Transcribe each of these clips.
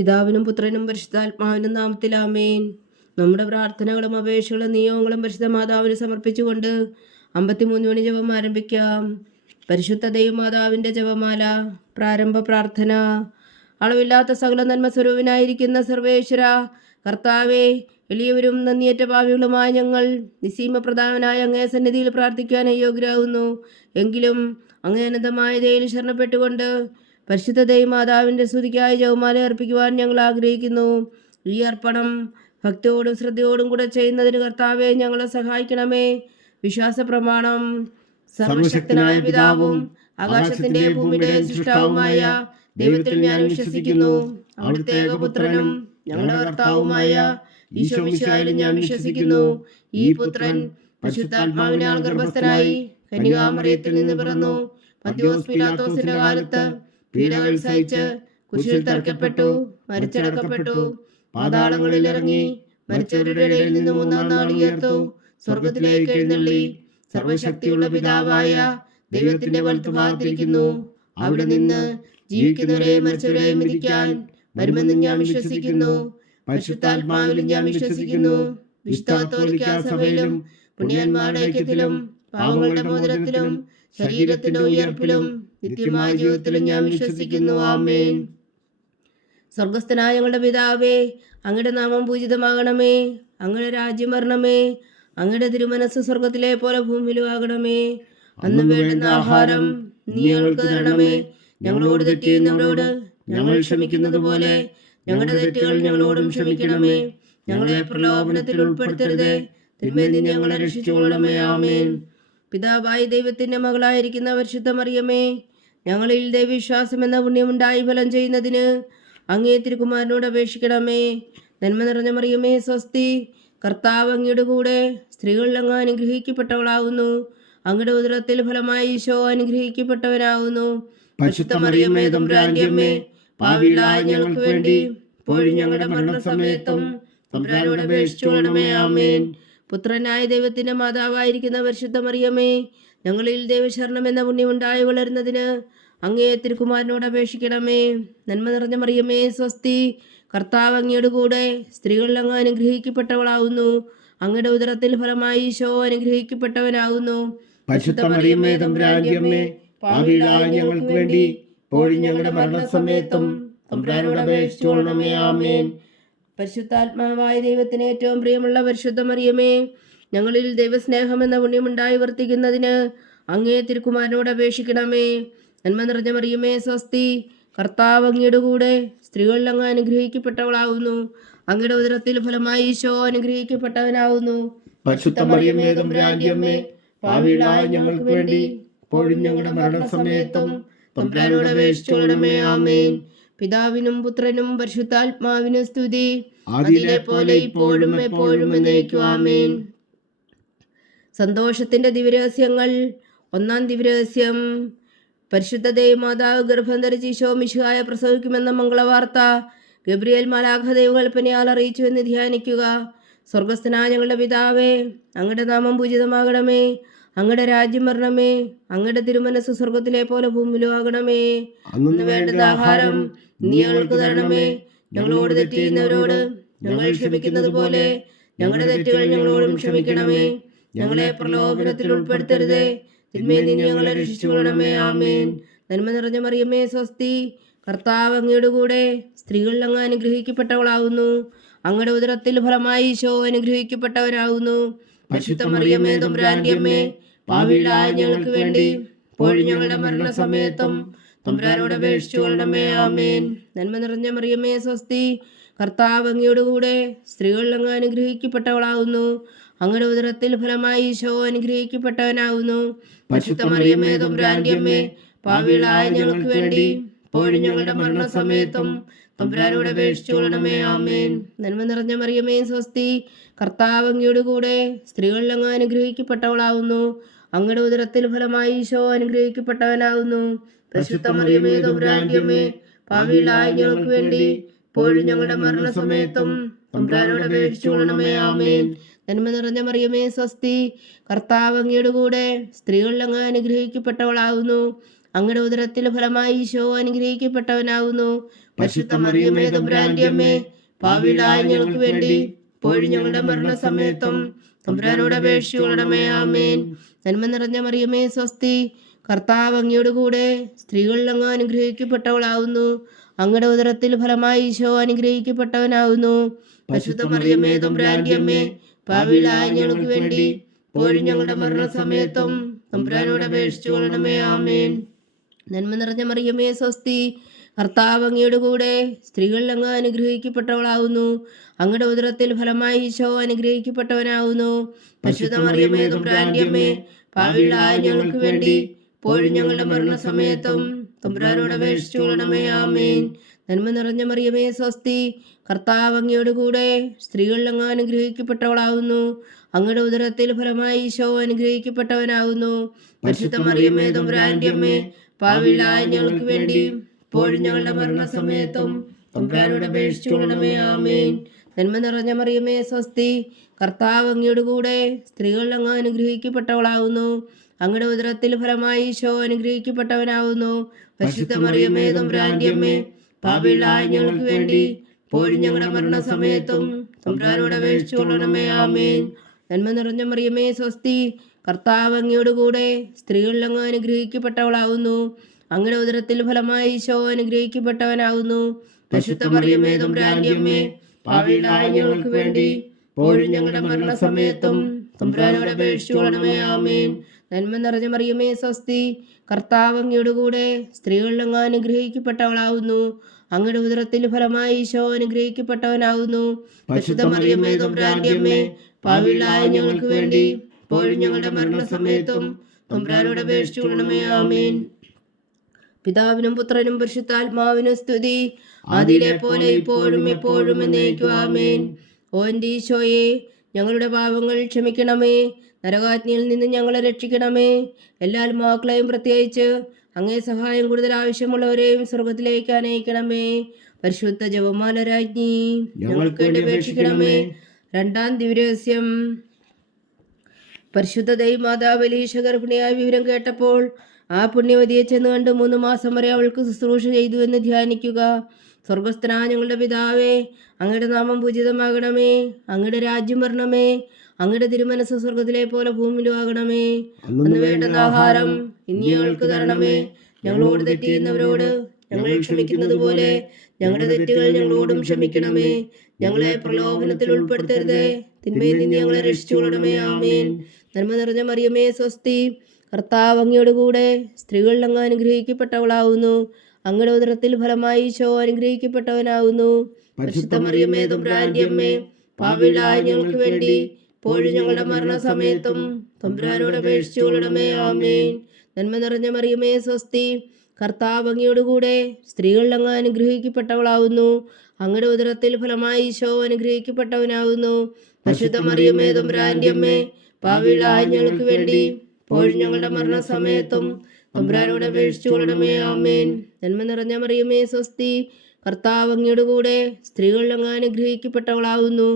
പിതാവിനും പുത്രനും പരിശുദ്ധാത്മാവിനും നാമത്തിൽ ആമേൻ. നമ്മുടെ പ്രാർത്ഥനകളും അപേക്ഷകളും നിയോഗങ്ങളും പരിശുദ്ധ മാതാവിന് സമർപ്പിച്ചുകൊണ്ട് 53 മണി ജപം ആരംഭിക്കാം. പരിശുദ്ധ ദൈവമാതാവിൻ്റെ ജപമാല. പ്രാരംഭ പ്രാർത്ഥന. അളവില്ലാത്ത സകല നന്മ സ്വരൂപനായിരിക്കുന്ന സർവേശ്വര കർത്താവെ, എളിയവരും നന്ദിയേറ്റ പാപികളുമായ ഞങ്ങൾ നിസ്സീമപ്രധാനനായ അങ്ങേ സന്നിധിയിൽ പ്രാർത്ഥിക്കാൻ അയോഗ്യരാകുന്നു. എങ്കിലും അങ്ങേ അനന്തമായ ദയയിൽ ശരണപ്പെട്ടുകൊണ്ട് പരിശുദ്ധ ദൈവമാതാവിൻ്റെ സ്തുതിക്കായി ജപമാല അർപ്പിക്കുവാൻ ഞങ്ങൾ ആഗ്രഹിക്കുന്നു. ഈ അർപ്പണം ഭക്തിയോടും ശ്രദ്ധയോടും കൂടെ ചെയ്യുന്നതിന് കർത്താവെ ഞങ്ങളെ സഹായിക്കണമേ. വിശ്വാസ പ്രമാണം. സർവശക്തനായ പിതാവും ആകാശത്തിന്റെ ഭൂമിയുടെ സൃഷ്ടാവുമായ ദൈവത്തിൽ ഞാൻ വിശ്വസിക്കുന്നു. അവിടുത്തെ ഏകപുത്രനും ഞങ്ങളുടെ കർത്താവുമായ ഈശോ മിശിഹായിലും ഞാൻ വിശ്വസിക്കുന്നു. ഈ പുത്രൻ പരിശുദ്ധാത്മാവിനാൽ ഗർഭസ്ഥനായി കന്യകാമറിയത്തിൽ നിന്ന് പിറന്നു. പന്തിയോസ് പീലാത്തോസിന്റെ കാലത്ത് പീഡകൾ സഹിച്ച് കുരിശിൽ തറയ്ക്കപ്പെട്ടു, മരിച്ചടക്കപ്പെട്ടു, പാതാളങ്ങളിൽ ഇറങ്ങി, മരിച്ചവരുടെ ഇടയിൽ നിന്ന് 3-ാം നാൾ ഉയർത്തു, സ്വർഗത്തിലേക്ക് എഴുന്നള്ളി, സർവശക്തിയുള്ള പിതാവായ ദൈവത്തിന്റെ വലത്തുഭാഗത്തിരിക്കുന്നു. അവിടെ നിന്ന് ജീവിക്കുന്നവരെയും മരിച്ചവരെയും വിധിക്കാൻ വരുമെന്ന് ഞാൻ വിശ്വസിക്കുന്നു. പരിശുദ്ധാത്മാവിലും ഞാൻ വിശ്വസിക്കുന്നു. വിശുദ്ധ കത്തോലിക്കാ സഭയിലും പുണ്യന്മാരുടെ ഐക്യത്തിലും പാവങ്ങളുടെ മോചനത്തിലും ശരീരത്തിന്റെ ഉയർപ്പിലും നിത്യമായ ജീവിതത്തിലും ഞാൻ വിശ്വസിക്കുന്നു. ആമേൻ. സ്വർഗസ്ഥനായ ഞങ്ങളുടെ പിതാവേ, അങ്ങയുടെ നാമം പൂജിതമാകണമേ. അങ്ങയുടെ രാജ്യം വരണമേ. അങ്ങയുടെ തിരുമനസ് സ്വർഗത്തിലെ പോലെ ഭൂമിയിലും ആകണമേ. അന്ന് വേണ്ടുന്ന ആഹാരം നീ ഞങ്ങൾക്ക് തരണമേ. ഞങ്ങളോട് തെറ്റ് ചെയ്യുന്നവരോട് ഞങ്ങൾ ക്ഷമിക്കുന്നത് പോലെ ഞങ്ങളുടെ തെറ്റുകൾ ഞങ്ങളോടും ക്ഷമിക്കണമേ. ഞങ്ങളെ പ്രലോഭനത്തിൽ ഉൾപ്പെടുത്തരുതേ, തിന്മയിൽ നിന്ന് ഞങ്ങളെ രക്ഷിച്ചുകൊള്ളണമേ. ആമേൻ. പിതാവായ ദൈവത്തിന്റെ മകളായിരിക്കുന്ന പരിശുദ്ധ മറിയമേ, ഞങ്ങളിൽ ദൈവവിശ്വാസം എന്ന പുണ്യമുണ്ടായി ഫലം ചെയ്യുന്നതിന് അങ്ങേ തിരുക്കുമാരനോട് അപേക്ഷിക്കണമേ. നന്മ നിറഞ്ഞ മറിയമേ, സ്വസ്തി. കർത്താവ് അങ്ങയുടെ കൂടെ സ്ത്രീകളിൽ അങ്ങ് അനുഗ്രഹിക്കപ്പെട്ടവളാകുന്നു. അങ്ങയുടെ ഉദരത്തിൽ ഫലമായി ഈശോ അനുഗ്രഹിക്കപ്പെട്ടവനാകുന്നു. പരിശുദ്ധ മറിയമേ, തമ്പുരാന്റെ അമ്മേ, പാപികളായ ഞങ്ങൾക്ക് വേണ്ടി ഇപ്പോഴും ഞങ്ങളുടെ മരണസമയത്തും തമ്പുരാനോട് അപേക്ഷിച്ചുകൊള്ളണമേ. ആമേൻ. പുത്രനായ ദൈവത്തിന്റെ മാതാവായിരിക്കുന്ന പരിശുദ്ധ മറിയമേ, ഞങ്ങളിൽ ദൈവശരണം എന്ന പുണ്യമുണ്ടായി വളരുന്നതിന് അങ്ങേ തിരുക്കുമാരനോട് അപേക്ഷിക്കണമേ. നന്മ നിറഞ്ഞ മറിയമേ, സ്വസ്തി. കർത്താവ് അങ്ങയുടെ കൂടെ സ്ത്രീകളിൽ അങ്ങ് അനുഗ്രഹിക്കപ്പെട്ടവളാകുന്നു. അങ്ങയുടെ ഉദരത്തിൽ ഫലമായി ഈശോ അനുഗ്രഹിക്കപ്പെട്ടവനാകുന്നു. പരിശുദ്ധ മറിയമേ, തമ്പുരാന്റെ അമ്മേ, പാപികളായ ഞങ്ങൾക്ക് വേണ്ടി ഇപ്പോഴും ഞങ്ങളുടെ മരണസമയത്തും തമ്പുരാനോട് അപേക്ഷിച്ചുകൊള്ളണമേ. ആമേൻ. പരിശുദ്ധാത്മാവായ ദൈവത്തിന് ഏറ്റവും പ്രിയമുള്ള പരിശുദ്ധ മറിയമേ, ഞങ്ങളിൽ ദൈവസ്നേഹം എന്ന പുണ്യമുണ്ടായി വർത്തിക്കുന്നതിന് അങ്ങേ തിരുക്കുമാരനോട് അപേക്ഷിക്കണമേ. നന്മ നിറഞ്ഞ മറിയമേ, സ്വസ്തി. കർത്താവ് അങ്ങയുടെ കൂടെ സ്ത്രീകളിൽ അങ്ങ് അനുഗ്രഹിക്കപ്പെട്ടവളാകുന്നു. അങ്ങയുടെ ഉദരത്തിൽ ഫലമായി ഈശോ അനുഗ്രഹിക്കപ്പെട്ടവനാകുന്നു. പരിശുദ്ധ മറിയമേ, തമ്പുരാന്റെ അമ്മേ, പാപികളായ ഞങ്ങൾക്ക് വേണ്ടി ഇപ്പോഴും ഞങ്ങളുടെ മരണസമയത്തും തമ്പുരാനോട് അപേക്ഷിച്ചുകൊള്ളണമേ. ആമേൻ. പിതാവിനും പുത്രനും പരിശുദ്ധാത്മാവിനും സ്തുതി, ആദിയിലെ പോലെ ഇപ്പോഴും എപ്പോഴും എന്നേക്കും. ആമേൻ. സന്തോഷത്തിന്റെ ദിവ്യരഹസ്യങ്ങൾ. 1-ാം ദിവ്യരഹസ്യം. പരിശുദ്ധ ദൈവമാതാവ് ഗർഭം ധരിച്ച് ഈശോ മിശിഹായെ പ്രസവിക്കുമെന്ന മംഗളവാർത്ത ഗബ്രിയേൽ മാലാഖ ദൈവകൽപ്പനയാൽ അറിയിച്ചു എന്ന് ധ്യാനിക്കുക. സ്വർഗസ്ഥനായ ഞങ്ങളുടെ പിതാവേ, അങ്ങയുടെ നാമം പൂജിതമാകണമേ. അങ്ങയുടെ രാജ്യം വരണമേ. അങ്ങയുടെ തിരുമനസ് സ്വർഗത്തിലെ പോലെ ഭൂമിയിലും ആകണമേ. അന്ന് വേണ്ടുന്ന ആഹാരം നീ ഞങ്ങൾക്ക് തരണമേ. ഞങ്ങളോട് തെറ്റ് ചെയ്യുന്നവരോട് ഞങ്ങൾ ക്ഷമിക്കുന്നത് പോലെ ഞങ്ങളുടെ തെറ്റുകൾ ഞങ്ങളോടും ക്ഷമിക്കണമേ. ഞങ്ങളെ പ്രലോഭനത്തിൽ ഉൾപ്പെടുത്തരുതേ, തിന്മയിൽ നിന്ന് ഞങ്ങളെ രക്ഷിച്ചുകൊള്ളണമേ. ആമേൻ. നന്മ നിറഞ്ഞ മറിയമേ, സ്വസ്തി. കർത്താവ് അങ്ങയുടെ കൂടെ സ്ത്രീകളിൽ അങ്ങ് അനുഗ്രഹിക്കപ്പെട്ടവളാകുന്നു. അങ്ങയുടെ ഉദരത്തിൽ ഫലമായി ഈശോ അനുഗ്രഹിക്കപ്പെട്ടവരാകുന്നു. പരിശുദ്ധ മറിയമേ, തമ്പുരാന്റെ അമ്മേ, പാപികളായ ഞങ്ങൾക്ക് വേണ്ടി ഇപ്പോഴും ഞങ്ങളുടെ മരണസമയത്തും തമ്പുരാനോട് അപേക്ഷിച്ചുകൊള്ളണമേ. ആമേൻ. നന്മ നിറഞ്ഞ മറിയമേ, സ്വസ്തി. കർത്താവ് അങ്ങയുടെ കൂടെ സ്ത്രീകളിൽ അങ്ങ് അനുഗ്രഹിക്കപ്പെട്ടവളാകുന്നു. അങ്ങയുടെ ഉദരത്തിൽ ഫലമായി ഈശോ അനുഗ്രഹിക്കപ്പെട്ടവനാകുന്നു. പരിശുദ്ധ മറിയമേ, തമ്പുരാന്റെ അമ്മേ, പാപികളായ ഞങ്ങൾക്ക് വേണ്ടി ഇപ്പോഴും ഞങ്ങളുടെ മരണസമയത്തും തമ്പുരാനോട് അപേക്ഷിച്ചുകൊള്ളണമേ. ആമേൻ. നന്മ നിറഞ്ഞ മറിയമേ, സ്വസ്തി. കർത്താവ് അങ്ങയുടെ കൂടെ സ്ത്രീകളിൽ അങ്ങ് അനുഗ്രഹിക്കപ്പെട്ടവളാകുന്നു. അങ്ങയുടെ ഉദരത്തിൽ ഫലമായി ഈശോ അനുഗ്രഹിക്കപ്പെട്ടവനാകുന്നു. പരിശുദ്ധ മറിയമേ, തമ്പുരാന്റെ അമ്മേ, പാപികളായ ഞങ്ങൾക്ക് വേണ്ടി ഇപ്പോഴും ഞങ്ങളുടെ മരണസമയത്തും തമ്പുരാനോട് അപേക്ഷിച്ചുകൊള്ളണമേ. ആമേൻ. നന്മ നിറഞ്ഞ മറിയമേ, സ്വസ്തി. കർത്താവ് അങ്ങയുടെ കൂടെ സ്ത്രീകളിൽ അങ്ങ് അനുഗ്രഹിക്കപ്പെട്ടവളാകുന്നു. അങ്ങയുടെ ഉദരത്തിൽ ഫലമായി ഈശോ അനുഗ്രഹിക്കപ്പെട്ടവനാകുന്നു. പരിശുദ്ധ മറിയമേ തമ്പുരാന്റെ അമ്മേ, പാപികളായ ഞങ്ങൾക്ക് വേണ്ടി ഇപ്പോഴും ഞങ്ങളുടെ മരണസമയത്തും തമ്പുരാനോട് അപേക്ഷിച്ചുകൊള്ളണമേ. ആമേൻ. നന്മ നിറഞ്ഞ മറിയമേ സ്വസ്തി, കർത്താവ് അങ്ങയോട് കൂടെ സ്ത്രീകളിൽ അങ്ങ് അനുഗ്രഹിക്കപ്പെട്ടവളാവുന്നു. അങ്ങയുടെ ഉദരത്തിൽ ഫലമായി ഈശോ അനുഗ്രഹിക്കപ്പെട്ടവനാവുന്നു. പരിശുദ്ധ മറിയമേ തമ്പുരാന്റെ അമ്മേ, പാപികളായ ഞങ്ങൾക്ക് വേണ്ടി ഇപ്പോഴും ഞങ്ങളുടെ മരണസമയത്തും തമ്പുരാനോട് അപേക്ഷിച്ചുകൊള്ളണമേ. ആമേൻ. നന്മ നിറഞ്ഞ മറിയമേ സ്വസ്തി, കർത്താവ് അങ്ങയോട് കൂടെ സ്ത്രീകളിൽ അങ്ങ് അനുഗ്രഹിക്കപ്പെട്ടവളാവുന്നു. അങ്ങയുടെ ഉദരത്തിൽ ഫലമായി ഈശോ അനുഗ്രഹിക്കപ്പെട്ടവനാവുന്നു. പരിശുദ്ധ മറിയമേ തമ്പുരാന്റെ അമ്മേ, പാപികളായ ഞങ്ങൾക്ക് വേണ്ടി ഇപ്പോഴും ഞങ്ങളുടെ മരണസമയത്തും തമ്പുരാനോട് അപേക്ഷിച്ചുകൊള്ളണമേ. ആമേൻ. നന്മ നിറഞ്ഞ മറിയമേ സ്വസ്തി, കർത്താവ് അങ്ങയോട് കൂടെ സ്ത്രീകളിൽ അങ്ങ് അനുഗ്രഹിക്കപ്പെട്ടവളാവുന്നു. അങ്ങയുടെ ഉദരത്തിൽ ഫലമായി ഈശോ അനുഗ്രഹിക്കപ്പെട്ടവനാവുന്നു. പരിശുദ്ധ മറിയമേ തമ്പുരാന്റെ അമ്മേ, പാപികളായ ഞങ്ങൾക്ക് വേണ്ടി ഇപ്പോഴും ഞങ്ങളുടെ മരണസമയത്തും തമ്പുരാനോട് അപേക്ഷിച്ചുകൊള്ളണമേ. ആമേൻ. നന്മ നിറഞ്ഞ മറിയമേ സ്വസ്തി, കർത്താവ് അങ്ങയോട് കൂടെ സ്ത്രീകളിൽ അങ്ങ് അനുഗ്രഹിക്കപ്പെട്ടവളാവുന്നു. അങ്ങയുടെ ഉദരത്തിൽ ഫലമായി ഈശോ അനുഗ്രഹിക്കപ്പെട്ടവനാവുന്നു. പരിശുദ്ധ മറിയമേ തമ്പുരാന്റെ അമ്മേ, പാപികളായ ഞങ്ങൾക്ക് വേണ്ടി ഇപ്പോഴും ഞങ്ങളുടെ മരണസമയത്തും തമ്പുരാനോട് അപേക്ഷിച്ചുകൊള്ളണമേ. ആമേൻ. നന്മ നിറഞ്ഞ മറിയമേ സ്വസ്തി, കർത്താവ് അങ്ങയോട് കൂടെ സ്ത്രീകളിൽ അങ്ങ് അനുഗ്രഹിക്കപ്പെട്ടവളാവുന്നു. അങ്ങയുടെ ഉദരത്തിൽ ഫലമായി ഈശോ അനുഗ്രഹിക്കപ്പെട്ടവനാവുന്നു. പരിശുദ്ധ മറിയമേ തമ്പുരാന്റെ അമ്മേ, പാപികളായ ഞങ്ങൾക്ക് വേണ്ടി ഇപ്പോഴും ഞങ്ങളുടെ മരണസമയത്തും തമ്പുരാനോട് അപേക്ഷിച്ചുകൊള്ളണമേ. ആമേൻ. നന്മ നിറഞ്ഞ മറിയമേ സ്വസ്തി, കർത്താവ് അങ്ങയോട് കൂടെ സ്ത്രീകളിൽ അങ്ങ് അനുഗ്രഹിക്കപ്പെട്ടവളാവുന്നു. അങ്ങയുടെ ഉദരത്തിൽ ഫലമായി ഈശോ അനുഗ്രഹിക്കപ്പെട്ടവനാവുന്നു. പരിശുദ്ധ മറിയമേ തമ്പുരാന്റെ അമ്മേ, പാപികളായ ഞങ്ങൾക്ക് വേണ്ടി ഇപ്പോഴും ഞങ്ങളുടെ മരണസമയത്തും തമ്പുരാനോട് അപേക്ഷിച്ചുകൊള്ളണമേ. ആമേൻ. പിതാവിനും പുത്രനും പരിശുദ്ധാത്മാവിനും സ്തുതി, അതിലെ പോലെ ഇപ്പോഴും എപ്പോഴും എന്നേക്കും. ആമേൻ. ഓ എൻ്റെ ഈശോയെ, ഞങ്ങളുടെ പാപങ്ങൾ ക്ഷമിക്കണമേ. നരകാജ്ഞയിൽ നിന്ന് ഞങ്ങളെ രക്ഷിക്കണമേ. എല്ലാ ആത്മാക്കളെയും പ്രത്യേകിച്ച് അങ്ങേ സഹായം കൂടുതൽ ആവശ്യമുള്ളവരെയും സ്വർഗത്തിലേക്ക് അനയിക്കണമേ. പരിശുദ്ധ ജപമാല രാജ്ഞി, ഞങ്ങൾക്ക് വേണ്ടി അപേക്ഷിക്കണമേ. രണ്ടാം ദിവ്യരഹസ്യം. പരിശുദ്ധ ദൈവമാതാവ് എലീശ ഗർഭിണിയായ വിവരം കേട്ടപ്പോൾ ആ പുണ്യവതിയെ ചെന്ന് കണ്ട് 3 മാസം വരെ അവൾക്ക് ശുശ്രൂഷ ചെയ്തു എന്ന് ധ്യാനിക്കുക. സ്വർഗസ്ഥനായ ഞങ്ങളുടെ പിതാവേ, അങ്ങയുടെ നാമം പൂജിതമാകണമേ. അങ്ങയുടെ രാജ്യം വരണമേ. അങ്ങയുടെ തിരുമനസ് സ്വർഗത്തിലെ പോലെ ഭൂമിയിലും ആകണമേ. അന്ന് വേണ്ടുന്ന ആഹാരം ഇനി ഞങ്ങൾക്ക് തരണമേ. ഞങ്ങളോട് തെറ്റ് ചെയ്യുന്നവരോട് ഞങ്ങൾ ക്ഷമിക്കുന്നത് പോലെ ഞങ്ങളുടെ തെറ്റുകൾ ഞങ്ങളോടും ക്ഷമിക്കണമേ. ഞങ്ങളെ പ്രലോഭനത്തിൽ ഉൾപ്പെടുത്തരുതേ, തിന്മയിൽ നിന്ന് ഞങ്ങളെ രക്ഷിച്ചുകൊള്ളണമേ. ആമേൻ. നന്മ നിറഞ്ഞ മറിയമേ സ്വസ്തി, കർത്താവ് അങ്ങയോട് കൂടെ സ്ത്രീകളിൽ അങ്ങ് അനുഗ്രഹിക്കപ്പെട്ടവളാവുന്നു. അങ്ങയുടെ ഉദരത്തിൽ ഫലമായി ഈശോ അനുഗ്രഹിക്കപ്പെട്ടവനാവുന്നു. പരിശുദ്ധ മറിയമേ തമ്പുരാന്റെ അമ്മേ, പാപികളായ ഞങ്ങൾക്ക് വേണ്ടി ഇപ്പോഴും ഞങ്ങളുടെ മരണസമയത്തും തമ്പുരാനോട് അപേക്ഷിച്ചുകൊള്ളണമേ. ആമേൻ. നന്മ നിറഞ്ഞ മറിയമേ സ്വസ്തി, കർത്താവ് അങ്ങയോട് കൂടെ സ്ത്രീകളിൽ അങ്ങ് അനുഗ്രഹിക്കപ്പെട്ടവളാവുന്നു. അങ്ങയുടെ ഉദരത്തിൽ ഫലമായി ഈശോ അനുഗ്രഹിക്കപ്പെട്ടവനാവുന്നു. പരിശുദ്ധ മറിയമേ തമ്പുരാന്റെ അമ്മേ, പാപികളായ ഞങ്ങൾക്ക് വേണ്ടി ഇപ്പോഴും ഞങ്ങളുടെ മരണസമയത്തും തമ്പുരാനോട് അപേക്ഷിച്ചുകൊള്ളണമേ. ആമേൻ. നന്മ നിറഞ്ഞ മറിയമേ സ്വസ്തി, കർത്താവ് അങ്ങയോട് കൂടെ സ്ത്രീകളിൽ അങ്ങ് അനുഗ്രഹിക്കപ്പെട്ടവളാവുന്നു.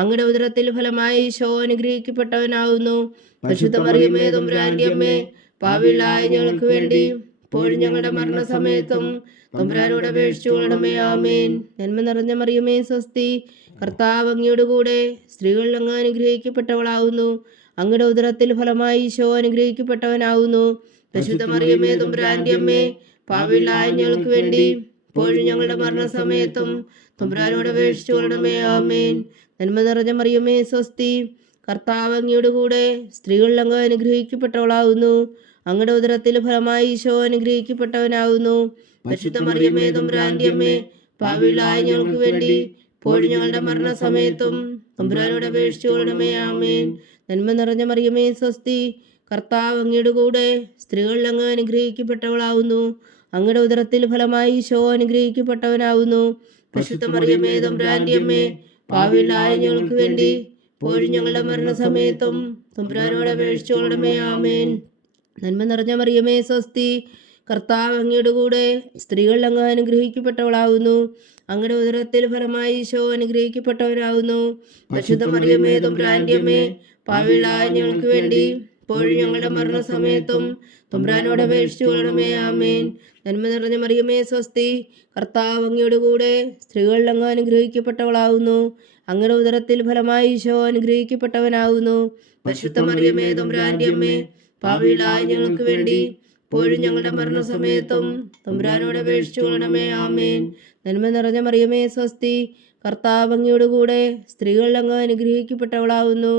അങ്ങയുടെ ഉദരത്തിൽ ഫലമായി ഈശോ അനുഗ്രഹിക്കപ്പെട്ടവനാവുന്നു. പരിശുദ്ധ മറിയമേ തമ്പുരാന്റെ അമ്മേ, പാപികളായ ഞങ്ങൾക്ക് വേണ്ടി ഇപ്പോഴും ഞങ്ങളുടെ മരണസമയത്തും തമ്പുരാനോട് അപേക്ഷിച്ചുകൊള്ളണമേ. ആമേൻ. നന്മ നിറഞ്ഞ മറിയമേ സ്വസ്തി, കർത്താവ് അങ്ങയോട് കൂടെ സ്ത്രീകളിൽ അങ്ങ് അനുഗ്രഹിക്കപ്പെട്ടവളാവുന്നു. അങ്ങയുടെ ഉദരത്തിൽ ഫലമായി ഈശോ അനുഗ്രഹിക്കപ്പെട്ടവനാവുന്നു. പരിശുദ്ധ മറിയമേ തമ്പുരാന്റെ അമ്മേ, പാപികളായ ഞങ്ങൾക്ക് വേണ്ടി ഇപ്പോഴും ഞങ്ങളുടെ മരണസമയത്തും തമ്പുരാനോട് അപേക്ഷിച്ചുകൊള്ളണമേ. ആമേൻ. നന്മ നിറഞ്ഞ മറിയമേ സ്വസ്തി, കർത്താവ് അങ്ങയോട് കൂടെ സ്ത്രീകളിൽ അങ്ങ് അനുഗ്രഹിക്കപ്പെട്ടവളാവുന്നു. അങ്ങയുടെ ഉദരത്തിൽ ഫലമായി ഈശോ അനുഗ്രഹിക്കപ്പെട്ടവനാവുന്നു. പരിശുദ്ധ മറിയമേ തമ്പുരാന്റെ അമ്മേ, പാപികളായ ഞങ്ങൾക്ക് വേണ്ടി ഇപ്പോഴും ഞങ്ങളുടെ മരണസമയത്തും തമ്പുരാനോട് അപേക്ഷിച്ചുകൊള്ളണമേ. ആമേൻ. നന്മ നിറഞ്ഞ മറിയമേ സ്വസ്തി, കർത്താവ് അങ്ങയോട് കൂടെ സ്ത്രീകളിൽ അങ്ങ് അനുഗ്രഹിക്കപ്പെട്ടവളാവുന്നു. അങ്ങയുടെ ഉദരത്തിൽ ഫലമായി ഈശോ അനുഗ്രഹിക്കപ്പെട്ടവനാവുന്നു. പരിശുദ്ധ മറിയമേ തമ്പുരാന്റെ അമ്മേ, പാപികളായ ഞങ്ങൾക്ക് വേണ്ടി ഇപ്പോഴും ഞങ്ങളുടെ മരണസമയത്തും തമ്പുരാനോട് അപേക്ഷിച്ചുകൊള്ളണമേ. ആമേൻ. നന്മ നിറഞ്ഞ മറിയമേ സ്വസ്തി, കർത്താവ് അങ്ങയോട് കൂടെ സ്ത്രീകളിൽ അങ്ങ് അനുഗ്രഹിക്കപ്പെട്ടവളാവുന്നു. അങ്ങയുടെ ഉദരത്തിൽ ഫലമായി ഈശോ അനുഗ്രഹിക്കപ്പെട്ടവരാവുന്നു. പരിശുദ്ധ മറിയമേ തമ്പുരാന്റെ അമ്മേ, പാപികളായ ഞങ്ങൾക്ക് വേണ്ടി ഇപ്പോഴും ഞങ്ങളുടെ മരണസമയത്തും തമ്പുരാനോട് അപേക്ഷിച്ചുകൊള്ളണമേ. ആമേൻ. നന്മ നിറഞ്ഞ മറിയമേ സ്വസ്തി, കർത്താവ് അങ്ങയുടെ കൂടെ, സ്ത്രീകളിൽ അങ്ങ് അനുഗ്രഹിക്കപ്പെട്ടവളാവുന്നു. അങ്ങയുടെ ഉദരത്തിൽ ഫലമായി ഈശോ അനുഗ്രഹിക്കപ്പെട്ടവനാകുന്നു. പരിശുദ്ധ മറിയമേ തമ്പുരാന്റെ അമ്മേ, പാപികളായ ഞങ്ങൾക്ക് വേണ്ടി ഇപ്പോഴും ഞങ്ങളുടെ മരണസമയത്തും തമ്പുരാനോട് അപേക്ഷിച്ചു കൊള്ളണമേ. ആമേൻ. നന്മ നിറഞ്ഞ മറിയമേ സ്വസ്തി, കർത്താവ് അങ്ങയുടെ കൂടെ, സ്ത്രീകളിൽ അങ്ങ് അനുഗ്രഹിക്കപ്പെട്ടവളാവുന്നു.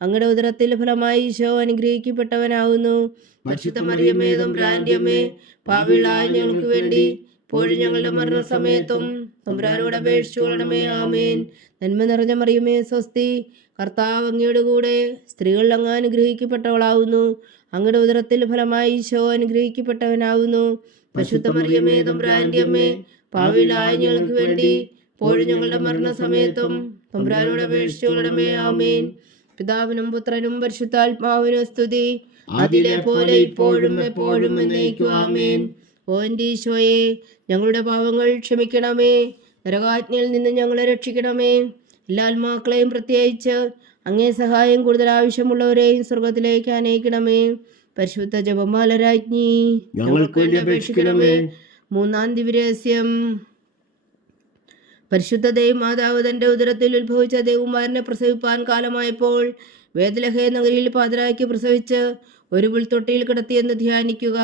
അങ്ങയുടെ ഉദരത്തിൽ ഫലമായി ഈശോ അനുഗ്രഹിക്കപ്പെട്ടവനാകുന്നു. പരിശുദ്ധ മറിയമേ തമ്പുരാന്റെ അമ്മേ, പാപികളായ ഞങ്ങൾക്ക് വേണ്ടി ഇപ്പോഴും ഞങ്ങളുടെ മരണസമയത്തും തമ്പുരാനോട് അപേക്ഷിച്ചു കൊള്ളണമേ. ആമേൻ. നന്മ നിറഞ്ഞ മറിയമേ സ്വസ്തി, കർത്താവ് അങ്ങയുടെ കൂടെ, സ്ത്രീകളിൽ അങ്ങ് അനുഗ്രഹിക്കപ്പെട്ടവളാവുന്നു. അങ്ങയുടെ ഉദരത്തിൽ ഫലമായി ഈശോ അനുഗ്രഹിക്കപ്പെട്ടവനാകുന്നു. പരിശുദ്ധ മറിയമേ തമ്പുരാന്റെ അമ്മേ, പാപികളായ ഞങ്ങൾക്ക് വേണ്ടി ഇപ്പോഴും ഞങ്ങളുടെ മരണസമയത്തും തമ്പുരാനോട് അപേക്ഷിച്ചു കൊള്ളണമേ. ആമേൻ. പിതാവിനും പുത്രനും പരിശുദ്ധാത്മാവിനും സ്തുതി, അതിലെ പോലെ ഇപ്പോഴും എപ്പോഴും എന്നേക്കും. ആമേൻ. ഓ എൻ്റെ ഈശോയെ, ഞങ്ങളുടെ പാപങ്ങൾ ക്ഷമിക്കണമേ, നരകാജ്ഞയിൽ നിന്ന് ഞങ്ങളെ രക്ഷിക്കണമേ. എല്ലാ ആത്മാക്കളെയും പ്രത്യേകിച്ച് അങ്ങേ സഹായം കൂടുതൽ ആവശ്യമുള്ളവരെയും സ്വർഗത്തിലേക്ക് അനയിക്കണമേ. പരിശുദ്ധ ജപമാല രാജ്ഞി ഞങ്ങൾക്ക് വേണ്ടി അപേക്ഷിക്കണമേ. മൂന്നാം ദിവ്യരഹസ്യം. പരിശുദ്ധ ദൈവമാതാവ് തന്റെ ഉദരത്തിൽ ഉത്ഭവിച്ച ദൈവകുമാരനെ പ്രസവിപ്പാൻ കാലമായപ്പോൾ വേദലഹേ നഗരിയിൽ പാതിരായ്ക്ക് പ്രസവിച്ച് ഒരു പുൽത്തൊട്ടിയിൽ കിടത്തിയെന്ന് ധ്യാനിക്കുക.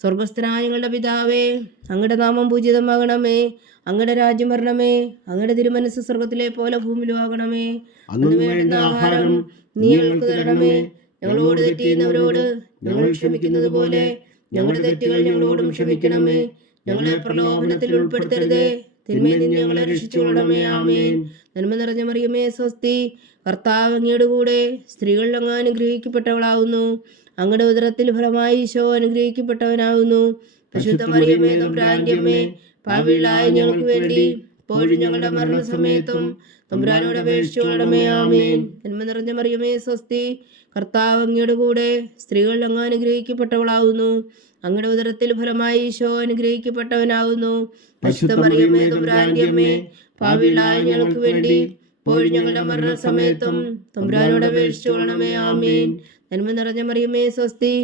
സ്വർഗസ്ഥനായ ഞങ്ങളുടെ പിതാവേ, അങ്ങയുടെ നാമം പൂജിതമാകണമേ. അങ്ങയുടെ രാജ്യം വരണമേ. അങ്ങയുടെ തിരുമനസ് സ്വർഗത്തിലെ പോലെ ഭൂമിയിലും ആകണമേ. അന്ന് വേണ്ടുന്ന ആഹാരം നീ ഞങ്ങൾക്ക് തരണമേ. ഞങ്ങളോട് തെറ്റ് ചെയ്യുന്നവരോട് ഞങ്ങൾ ക്ഷമിക്കുന്നത് പോലെ ഞങ്ങളുടെ തെറ്റുകൾ ഞങ്ങളോടും ക്ഷമിക്കണമേ. ഞങ്ങളെ പ്രലോഭനത്തിൽ ഉൾപ്പെടുത്തരുതേ, തിന്മയിൽ നിന്ന് ഞങ്ങളെ രക്ഷിച്ചുകൊള്ളണമേ. ആമേൻ. നന്മ നിറഞ്ഞ മറിയമേ സ്വസ്തി, കർത്താവ് അങ്ങയുടെ കൂടെ, സ്ത്രീകളിൽ അങ്ങ് അനുഗ്രഹിക്കപ്പെട്ടവളാവുന്നു. അങ്ങയുടെ ഉദരത്തിൽ ഫലമായി ഈശോ അനുഗ്രഹിക്കപ്പെട്ടവനാകുന്നു. പരിശുദ്ധ മറിയമേ തമ്പുരാന്റെ അമ്മേ, പാപികളായ ഞങ്ങൾക്ക് വേണ്ടി ഇപ്പോഴും ഞങ്ങളുടെ മരണസമയത്തും തമ്പുരാനോട് അപേക്ഷിച്ചു കൊള്ളണമേ. ആമേൻ. നന്മ നിറഞ്ഞ മറിയമേ സ്വസ്തി, കർത്താവ് അങ്ങയുടെ കൂടെ, സ്ത്രീകളിൽ അങ്ങ് അനുഗ്രഹിക്കപ്പെട്ടവളാവുന്നു. അങ്ങയുടെ ഉദരത്തിൽ ഫലമായി ഈശോ അനുഗ്രഹിക്കപ്പെട്ടവനാകുന്നു. പരിശുദ്ധ മറിയമേ തമ്പുരാന്റെ അമ്മേ, പാപികളായ ഞങ്ങൾക്ക് വേണ്ടി ഇപ്പോഴും ഞങ്ങളുടെ മരണസമയത്തും തമ്പുരാനോട് അപേക്ഷിച്ചു കൊള്ളണമേ. ആമേൻ. നന്മ നിറഞ്ഞ മറിയമേ സ്വസ്തി,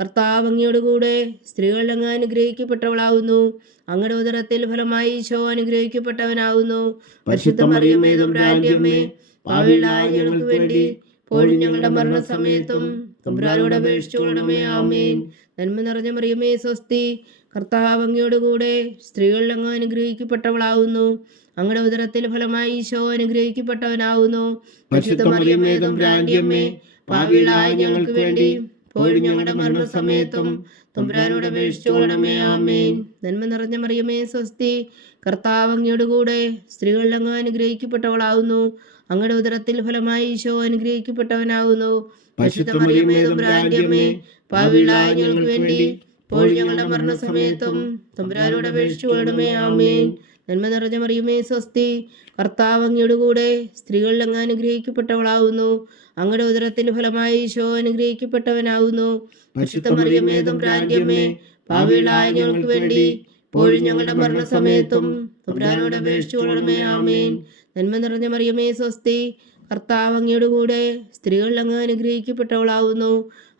കർത്താവ് അങ്ങയുടെ കൂടെ, സ്ത്രീകളിൽ അങ്ങ് അനുഗ്രഹിക്കപ്പെട്ടവളാവുന്നു. അങ്ങയുടെ ഉദരത്തിൽ ഫലമായി ഈശോ അനുഗ്രഹിക്കപ്പെട്ടവനാകുന്നു. പരിശുദ്ധ മറിയമേ തമ്പുരാന്റെ അമ്മേ, പാപികളായ ഞങ്ങൾക്ക് വേണ്ടി ഇപ്പോഴും ഞങ്ങളുടെ മരണസമയത്തും തമ്പുരാനോട് അപേക്ഷിച്ചു കൊള്ളണമേ. ആമേൻ. നന്മ നിറഞ്ഞ മറിയമേ സ്വസ്തി, കർത്താവ് അങ്ങയുടെ കൂടെ, സ്ത്രീകളിൽ അങ്ങ് അനുഗ്രഹിക്കപ്പെട്ടവളാവുന്നു. അങ്ങയുടെ ഉദരത്തിൽ ഫലമായി ഈശോ അനുഗ്രഹിക്കപ്പെട്ടവനാവുന്നു. പരിശുദ്ധ മറിയമേ തമ്പുരാന്റെ അമ്മേ, പാപികളായ ഞങ്ങൾക്ക് വേണ്ടി ഇപ്പോഴും ഞങ്ങളുടെ മരണസമയത്തും തമ്പുരാനോട് അപേക്ഷിച്ചു കൊള്ളണമേ. ആമേൻ. നന്മ നിറഞ്ഞ മറിയമേ സ്വസ്തി, കർത്താവ് അങ്ങയുടെ കൂടെ, സ്ത്രീകളിൽ അങ്ങ് അനുഗ്രഹിക്കപ്പെട്ടവളാവുന്നു. അങ്ങയുടെ ഉദരത്തിൽ ഫലമായി ഈശോ അനുഗ്രഹിക്കപ്പെട്ടവനാകുന്നു. പരിശുദ്ധ മറിയമേ തമ്പുരാന്റെ അമ്മേ, പാപികളായ ഞങ്ങൾക്ക് വേണ്ടി ഇപ്പോഴും ഞങ്ങളുടെ മരണസമയത്തും തമ്പുരാനോട് അപേക്ഷിച്ചു കൊള്ളണമേ. ആമേൻ. നന്മ നിറഞ്ഞ മറിയമേ സ്വസ്തി, കർത്താവ് അങ്ങയുടെ കൂടെ, സ്ത്രീകളിൽ അങ്ങ് അനുഗ്രഹിക്കപ്പെട്ടവളാവുന്നു. അങ്ങയുടെ ഉദരത്തിൽ ഫലമായി ഈശോ അനുഗ്രഹിക്കപ്പെട്ടവനാകുന്നു. പരിശുദ്ധ മറിയമേ തമ്പുരാന്റെ അമ്മേ, പാപികളായ ഞങ്ങൾക്ക് വേണ്ടി ഇപ്പോഴും ഞങ്ങളുടെ മരണസമയത്തും തമ്പുരാനോട് അപേക്ഷിച്ചു കൊള്ളണമേ. ആമേൻ. നന്മ നിറഞ്ഞ മറിയമേ സ്വസ്തി, കർത്താവ് അങ്ങയുടെ കൂടെ, സ്ത്രീകളിൽ അങ്ങ് അനുഗ്രഹിക്കപ്പെട്ടവളാവുന്നു.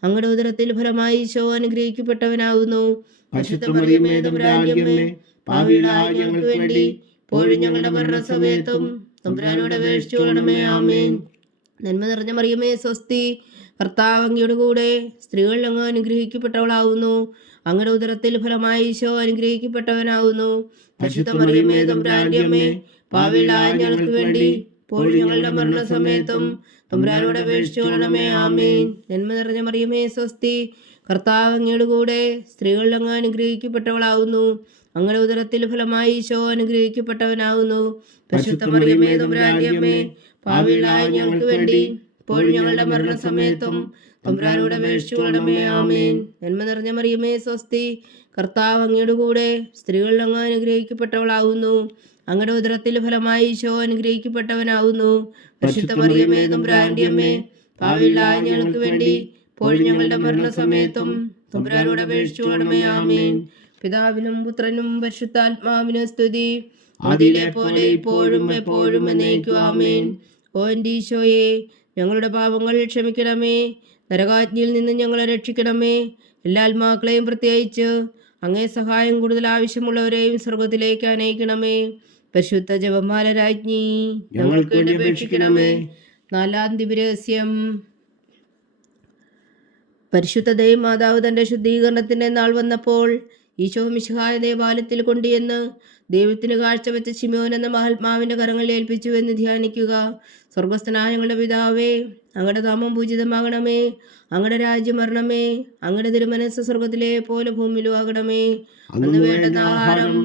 അങ്ങയുടെ ഉദരത്തിൽ ഫലമായി ഈശോ അനുഗ്രഹിക്കപ്പെട്ടവനാകുന്നു. പരിശുദ്ധ മറിയമേ തമ്പുരാന്റെ അമ്മേ, പാപികളായ ഞങ്ങൾക്ക് വേണ്ടി ഇപ്പോഴും ഞങ്ങളുടെ മരണസമയത്തും തമ്പുരാനോട് അപേക്ഷിച്ചു കൊള്ളണമേ. ആമേൻ. നന്മ നിറഞ്ഞ മറിയമേ സ്വസ്തി, കർത്താവ് അങ്ങയുടെ കൂടെ, സ്ത്രീകളിൽ അങ്ങ് അനുഗ്രഹിക്കപ്പെട്ടവളാവുന്നു. അങ്ങയുടെ ഉദരത്തിൽ ഫലമായി ഈശോ അനുഗ്രഹിക്കപ്പെട്ടവനാകുന്നു. പരിശുദ്ധ മറിയമേ തമ്പുരാന്റെ അമ്മേ, പാപികളായ ഞങ്ങൾക്ക് വേണ്ടി ഇപ്പോഴും ഞങ്ങളുടെ മരണസമയത്തും തമ്പുരാനോട് അപേക്ഷിച്ചു കൊള്ളണമേ. ആമേൻ. നന്മ നിറഞ്ഞ മറിയമേ സ്വസ്തി, കർത്താവ് അങ്ങയുടെ കൂടെ, സ്ത്രീകളിൽ അങ്ങ് അനുഗ്രഹിക്കപ്പെട്ടവളാവുന്നു. അങ്ങയുടെ ഉദരത്തിൽ ഫലമായി ഈശോ അനുഗ്രഹിക്കപ്പെട്ടവനാകുന്നു. പരിശുദ്ധ മറിയമേ തമ്പുരാന്റെ അമ്മേ, പാപികളായ ഞങ്ങൾക്ക് വേണ്ടി ഇപ്പോഴും ഞങ്ങളുടെ മരണസമയത്തും തമ്പുരാനോട് അപേക്ഷിച്ചു കൊള്ളണമേ. ആമേൻ. നന്മ നിറഞ്ഞ മറിയമേ സ്വസ്തി, കർത്താവ് അങ്ങയുടെ കൂടെ, സ്ത്രീകളിൽ അങ്ങ് അനുഗ്രഹിക്കപ്പെട്ടവളാകുന്നു. അങ്ങയുടെ ഉദരത്തിൽ ഫലമായി ഈശോ അനുഗ്രഹിക്കപ്പെട്ടവനാകുന്നു. പരിശുദ്ധ മറിയമേ തമ്പുരാന്റെ അമ്മേ, പാപികളായ ഞങ്ങൾക്ക് വേണ്ടി ഇപ്പോഴും ഞങ്ങളുടെ മരണസമയത്തും തമ്പുരാനോട് അപേക്ഷിച്ചു കൊള്ളണമേ. ആമേൻ. പിതാവിനും പുത്രനും പരിശുദ്ധാത്മാവിനും സ്തുതി, അതിലെ പോലെ ഇപ്പോഴും എപ്പോഴും എന്നേക്കും. ആമേൻ. ഓ എൻ്റെ ഈശോയെ, ഞങ്ങളുടെ പാപങ്ങൾ ക്ഷമിക്കണമേ, നരകാജ്ഞയിൽ നിന്ന് ഞങ്ങളെ രക്ഷിക്കണമേ. എല്ലാ ആത്മാക്കളെയും പ്രത്യേകിച്ച് അങ്ങേ സഹായം കൂടുതൽ ആവശ്യമുള്ളവരെയും സ്വർഗത്തിലേക്ക് അനയിക്കണമേ. പരിശുദ്ധ ജപമാല രാജ്ഞി ഞങ്ങൾക്ക് വേണ്ടി അപേക്ഷിക്കണമേ. 4-ാം ദിവ്യരഹസ്യം. പരിശുദ്ധ ദൈവമാതാവ് തന്റെ ശുദ്ധീകരണത്തിന്റെ നാൾ വന്നപ്പോൾ ഈശോ മിശിഹായ ദേവാലയത്തിൽ കൊണ്ടുചെന്ന് ദൈവത്തിന് കാഴ്ചവെച്ച ശിമോൻ എന്ന മഹാത്മാവിന്റെ കരങ്ങളിൽ ഏൽപ്പിച്ചു എന്ന് ധ്യാനിക്കുക. സ്വർഗസ്ഥനായ ഞങ്ങളുടെ പിതാവേ, അങ്ങയുടെ നാമം പൂജിതമാകണമേ. അങ്ങയുടെ രാജ്യം വരണമേ. അങ്ങയുടെ തിരുമനസ്സ് സ്വർഗത്തിലെ പോലെ ഭൂമിയിലും ആകണമേ. അന്ന് വേണ്ടുന്ന ആഹാരം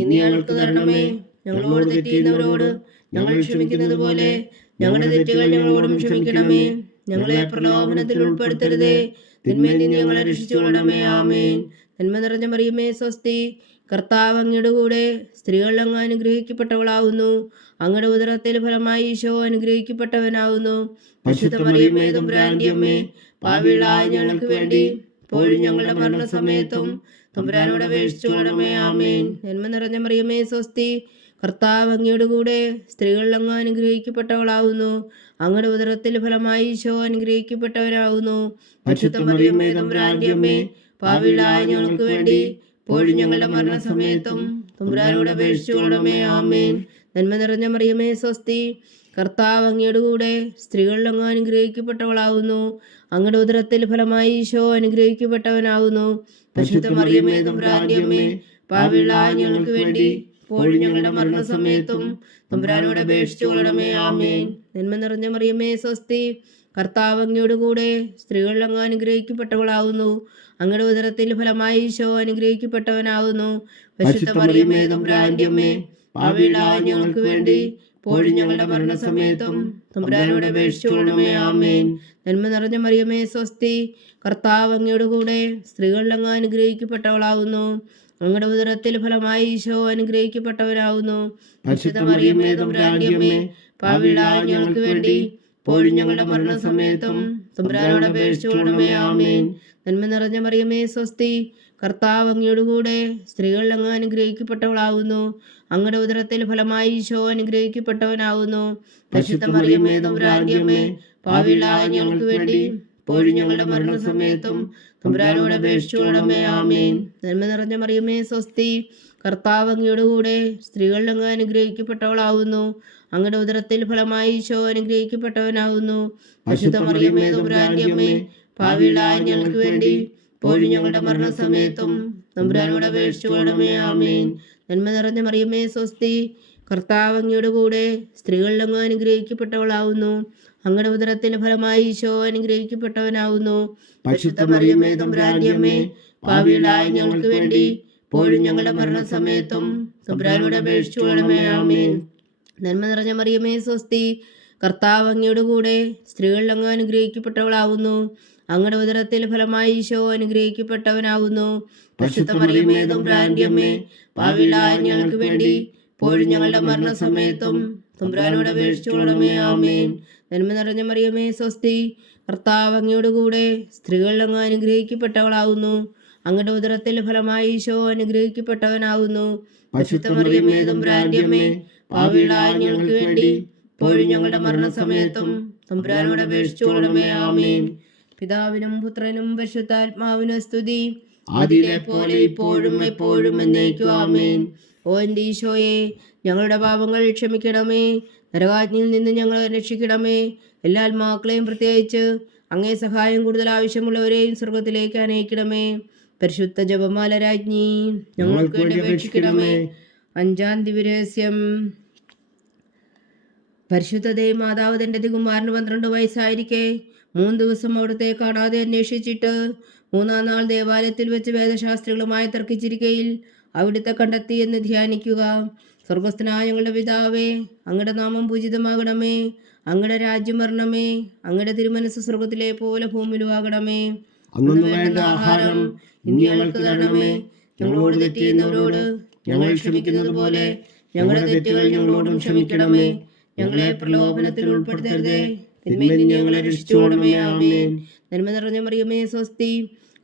ഇന്ന് ഞങ്ങൾക്ക് തരണമേ. ഞങ്ങളോട് തെറ്റ് ചെയ്യുന്നവരോട് ഞങ്ങൾ ക്ഷമിക്കുന്നത് പോലെ ഞങ്ങളുടെ തെറ്റുകൾ ഞങ്ങളോടും ക്ഷമിക്കണമേ. ഞങ്ങളെ പ്രലോഭനത്തിൽ ഉൾപ്പെടുത്തരുതേ, തിന്മയിൽ നിന്ന് ഞങ്ങളെ രക്ഷിച്ചുകൊള്ളണമേ. ആമേൻ. നന്മ നിറഞ്ഞ മറിയമേ സ്വസ്തി, കർത്താവ് അങ്ങയുടെ കൂടെ സ്ത്രീകൾ അങ്ങ് അനുഗ്രഹിക്കപ്പെട്ടവളാവുന്നു. അങ്ങയുടെ ഉദരത്തിൽ ഫലമായി ഈശോ അനുഗ്രഹിക്കപ്പെട്ടവനാവുന്നു. പരിശുദ്ധ മറിയമേ തമ്പുരാന്റെ അമ്മേ, പാപികളായ ഞങ്ങൾക്ക് വേണ്ടി ഇപ്പോഴും ഞങ്ങളുടെ മരണസമയത്തും തമ്പുരാനോട് അപേക്ഷിച്ചുകൊള്ളണമേ. ആമേൻ. നന്മ നിറഞ്ഞ മറിയമേ സ്വസ്തി, കർത്താവ് അങ്ങയുടെ കൂടെ സ്ത്രീകൾ അങ്ങ് അനുഗ്രഹിക്കപ്പെട്ടവളാവുന്നു. അങ്ങയുടെ ഉദരത്തിൽ ഫലമായി ഈശോ അനുഗ്രഹിക്കപ്പെട്ടവനാവുന്നു. പരിശുദ്ധ മറിയമേ തമ്പുരാന്റെ അമ്മേ, പാപികളായ ഞങ്ങൾക്ക് വേണ്ടി ഇപ്പോഴും ഞങ്ങളുടെ മരണസമയത്തും തമ്പുരാനോട് അപേക്ഷിച്ചുകൊള്ളണമേ. ആമേൻ. നന്മ നിറഞ്ഞ മറിയമേ സ്വസ്തി, കർത്താവ് അങ്ങയുടെ കൂടെ സ്ത്രീകൾ അങ്ങ് അനുഗ്രഹിക്കപ്പെട്ടവളാവുന്നു. അങ്ങയുടെ ഉദരത്തിൽ ഫലമായി ഈശോ അനുഗ്രഹിക്കപ്പെട്ടവനാവുന്നു. പരിശുദ്ധ മറിയമേ തമ്പുരാന്റെ അമ്മേ, പാപികളായ ഞങ്ങൾക്ക് വേണ്ടി ഇപ്പോഴും ഞങ്ങളുടെ മരണസമയത്തും തമ്പുരാനോട് അപേക്ഷിച്ചുകൊള്ളണമേ. ആമേൻ. നന്മ നിറഞ്ഞ മറിയമേ സ്വസ്തി, കർത്താവ് അങ്ങയുടെ കൂടെ സ്ത്രീകൾ അങ്ങ് അനുഗ്രഹിക്കപ്പെട്ടവളാവുന്നു. അങ്ങയുടെ ഉദരത്തിൽ ഫലമായി ഈശോ അനുഗ്രഹിക്കപ്പെട്ടവനാവുന്നു. പരിശുദ്ധ മറിയമേ തമ്പുരാന്റെ അമ്മേ, പാപികളായ ഞങ്ങൾക്ക് വേണ്ടി ഇപ്പോഴും ഞങ്ങളുടെ മരണസമയത്തും തമ്പുരാനോട് അപേക്ഷിച്ചുകൊള്ളണമേ. ആമേൻ. നന്മ നിറഞ്ഞ മറിയമേ സ്വസ്തി, കർത്താവ് അങ്ങയുടെ കൂടെ സ്ത്രീകൾ അങ്ങ് അനുഗ്രഹിക്കപ്പെട്ടവളാവുന്നു. അങ്ങയുടെ ഉദരത്തിൽ ഫലമായി ഈശോ അനുഗ്രഹിക്കപ്പെട്ടവനാവുന്നു. പരിശുദ്ധ മറിയമേ തമ്പുരാന്റെ അമ്മേ, പാപികളായ ഞങ്ങൾക്ക് വേണ്ടി ഇപ്പോഴും ഞങ്ങളുടെ മരണസമയത്തും തമ്പുരാനോട് അപേക്ഷിച്ചുകൊള്ളണമേ. ആമേൻ. നന്മ നിറഞ്ഞ മറിയമേ സ്വസ്തി, കർത്താവ് അങ്ങയുടെ കൂടെ സ്ത്രീകൾ അങ്ങ് അനുഗ്രഹിക്കപ്പെട്ടവളാവുന്നു. അങ്ങയുടെ ഉദരത്തിൽ ഫലമായി ഈശോ അനുഗ്രഹിക്കപ്പെട്ടവനാവുന്നു. പരിശുദ്ധ മറിയമേ തമ്പുരാന്റെ അമ്മേ, പാപികളായ ഞങ്ങൾക്ക് വേണ്ടി ഇപ്പോഴും ഞങ്ങളുടെ മരണസമയത്തും തമ്പുരാനോട് അപേക്ഷിച്ചുകൊള്ളണമേ. ആമേൻ. നന്മ നിറഞ്ഞ മറിയമേ സ്വസ്തി, കർത്താവ് അങ്ങയുടെ കൂടെ സ്ത്രീകൾ അങ്ങ് അനുഗ്രഹിക്കപ്പെട്ടവളാവുന്നു. അങ്ങയുടെ ഉദരത്തിൽ ഫലമായി ഈശോ അനുഗ്രഹിക്കപ്പെട്ടവനാവുന്നു. പരിശുദ്ധ മറിയമേ തമ്പുരാന്റെ അമ്മേ, പാപികളായ ഞങ്ങൾക്ക് വേണ്ടി ഇപ്പോഴും ഞങ്ങളുടെ മരണസമയത്തും തമ്പുരാനോട് അപേക്ഷിച്ചുകൊള്ളണമേ. ആമേൻ. നന്മ നിറഞ്ഞ മറിയമേ സ്വസ്തി, കർത്താവ് അങ്ങയുടെ കൂടെ സ്ത്രീകൾ അങ്ങ് അനുഗ്രഹിക്കപ്പെട്ടവളാവുന്നു. അങ്ങയുടെ ഉദരത്തിൽ ഫലമായി ഈശോ അനുഗ്രഹിക്കപ്പെട്ടവനാവുന്നു. പരിശുദ്ധ മറിയമേ തമ്പുരാന്റെ അമ്മേ, പാപികളായ ഞങ്ങൾക്ക് വേണ്ടി ഇപ്പോഴും ഞങ്ങളുടെ മരണസമയത്തും തമ്പുരാനോട് അപേക്ഷിച്ചുകൊള്ളണമേ. ആമേൻ. നന്മ നിറഞ്ഞ മറിയമേ സ്വസ്തി, കർത്താവ് അങ്ങയുടെ കൂടെ സ്ത്രീകൾ അങ്ങ് അനുഗ്രഹിക്കപ്പെട്ടവളാവുന്നു. അങ്ങയുടെ ഉദരത്തിൽ ഫലമായി ഈശോ അനുഗ്രഹിക്കപ്പെട്ടവനാവുന്നു. പരിശുദ്ധ മറിയമേ തമ്പുരാന്റെ അമ്മേ, പാപികളായ ഞങ്ങൾക്ക് വേണ്ടി ഇപ്പോഴും ഞങ്ങളുടെ മരണസമയത്തും തമ്പുരാനോട് അപേക്ഷിച്ചുകൊള്ളണമേ. ആമേൻ. നന്മ നിറഞ്ഞ മറിയമേ സ്വസ്തി, കർത്താവ് അങ്ങയുടെ കൂടെ സ്ത്രീകൾ അങ്ങ് അനുഗ്രഹിക്കപ്പെട്ടവളാവുന്നു. അങ്ങയുടെ ഉദരത്തിൽ ഫലമായി ഈശോ അനുഗ്രഹിക്കപ്പെട്ടവനാവുന്നു. പരിശുദ്ധ മറിയമേ തമ്പുരാന്റെ അമ്മേ, പാപികളായ ഞങ്ങൾക്ക് വേണ്ടി ഇപ്പോഴും ഞങ്ങളുടെ മരണസമയത്തും തമ്പുരാനോട് അപേക്ഷിച്ചുകൊള്ളണമേ. ആമേൻ. പിതാവിനും പുത്രനും പരിശുദ്ധാത്മാവിനും സ്തുതി, ആദിയിലെ പോലെ ഇപ്പോഴും എപ്പോഴും എന്നേക്കും. ആമേൻ. ഓ എൻ്റെ ഈശോയെ, ഞങ്ങളുടെ പാപങ്ങൾ ക്ഷമിക്കണമേ. നരകാജ്ഞയിൽ നിന്ന് ഞങ്ങളെ രക്ഷിക്കണമേ. എല്ലാ ആത്മാക്കളെയും പ്രത്യേകിച്ച് അങ്ങേ സഹായം കൂടുതൽ ആവശ്യമുള്ളവരെയും സ്വർഗത്തിലേക്ക് അനയിക്കണമേ. പരിശുദ്ധ ജപമാല രാജ്ഞി ഞങ്ങൾക്ക് വേണ്ടി അപേക്ഷിക്കണമേ. 5-ാം ദിവ്യരഹസ്യം. പരിശുദ്ധ ദൈവമാതാവ് തന്റെ തികുമാരന് 12 വയസ്സായിരിക്കെ 3 ദിവസം അവിടുത്തെ കാണാതെ അന്വേഷിച്ചിട്ട് 3-ാം നാൾ ദേവാലയത്തിൽ വെച്ച് വേദശാസ്ത്രികളുമായി തർക്കിച്ചിരിക്കയിൽ അവിടുത്തെ കണ്ടെത്തി എന്ന് ധ്യാനിക്കുക. സ്വർഗസ്ഥനായ ഞങ്ങളുടെ പിതാവേ, അങ്ങയുടെ നാമം പൂജിതമാകണമേ. അങ്ങയുടെ രാജ്യം വരണമേ. അങ്ങയുടെ തിരുമനസ്സ് സ്വർഗത്തിലെ പോലെ ഭൂമിയിലും ആകണമേ. അന്നു വേണ്ട ആഹാരം ഇന്ന് ഞങ്ങൾക്ക് തരണമേ. ഞങ്ങളോട് തെറ്റ് ചെയ്യുന്നവരോട് ഞങ്ങൾ ക്ഷമിക്കുന്നത് പോലെ ഞങ്ങളുടെ തെറ്റുകൾ ഞങ്ങളോടും ക്ഷമിക്കണമേ. ഞങ്ങളെ പ്രലോഭനത്തിൽ ഉൾപ്പെടുത്തരുതേ, തിന്മയിൽ നിന്ന് ഞങ്ങളെ രക്ഷിച്ചുകൊള്ളണമേ. ആമേൻ. നന്മ നിറഞ്ഞ മറിയമേ സ്വസ്തി,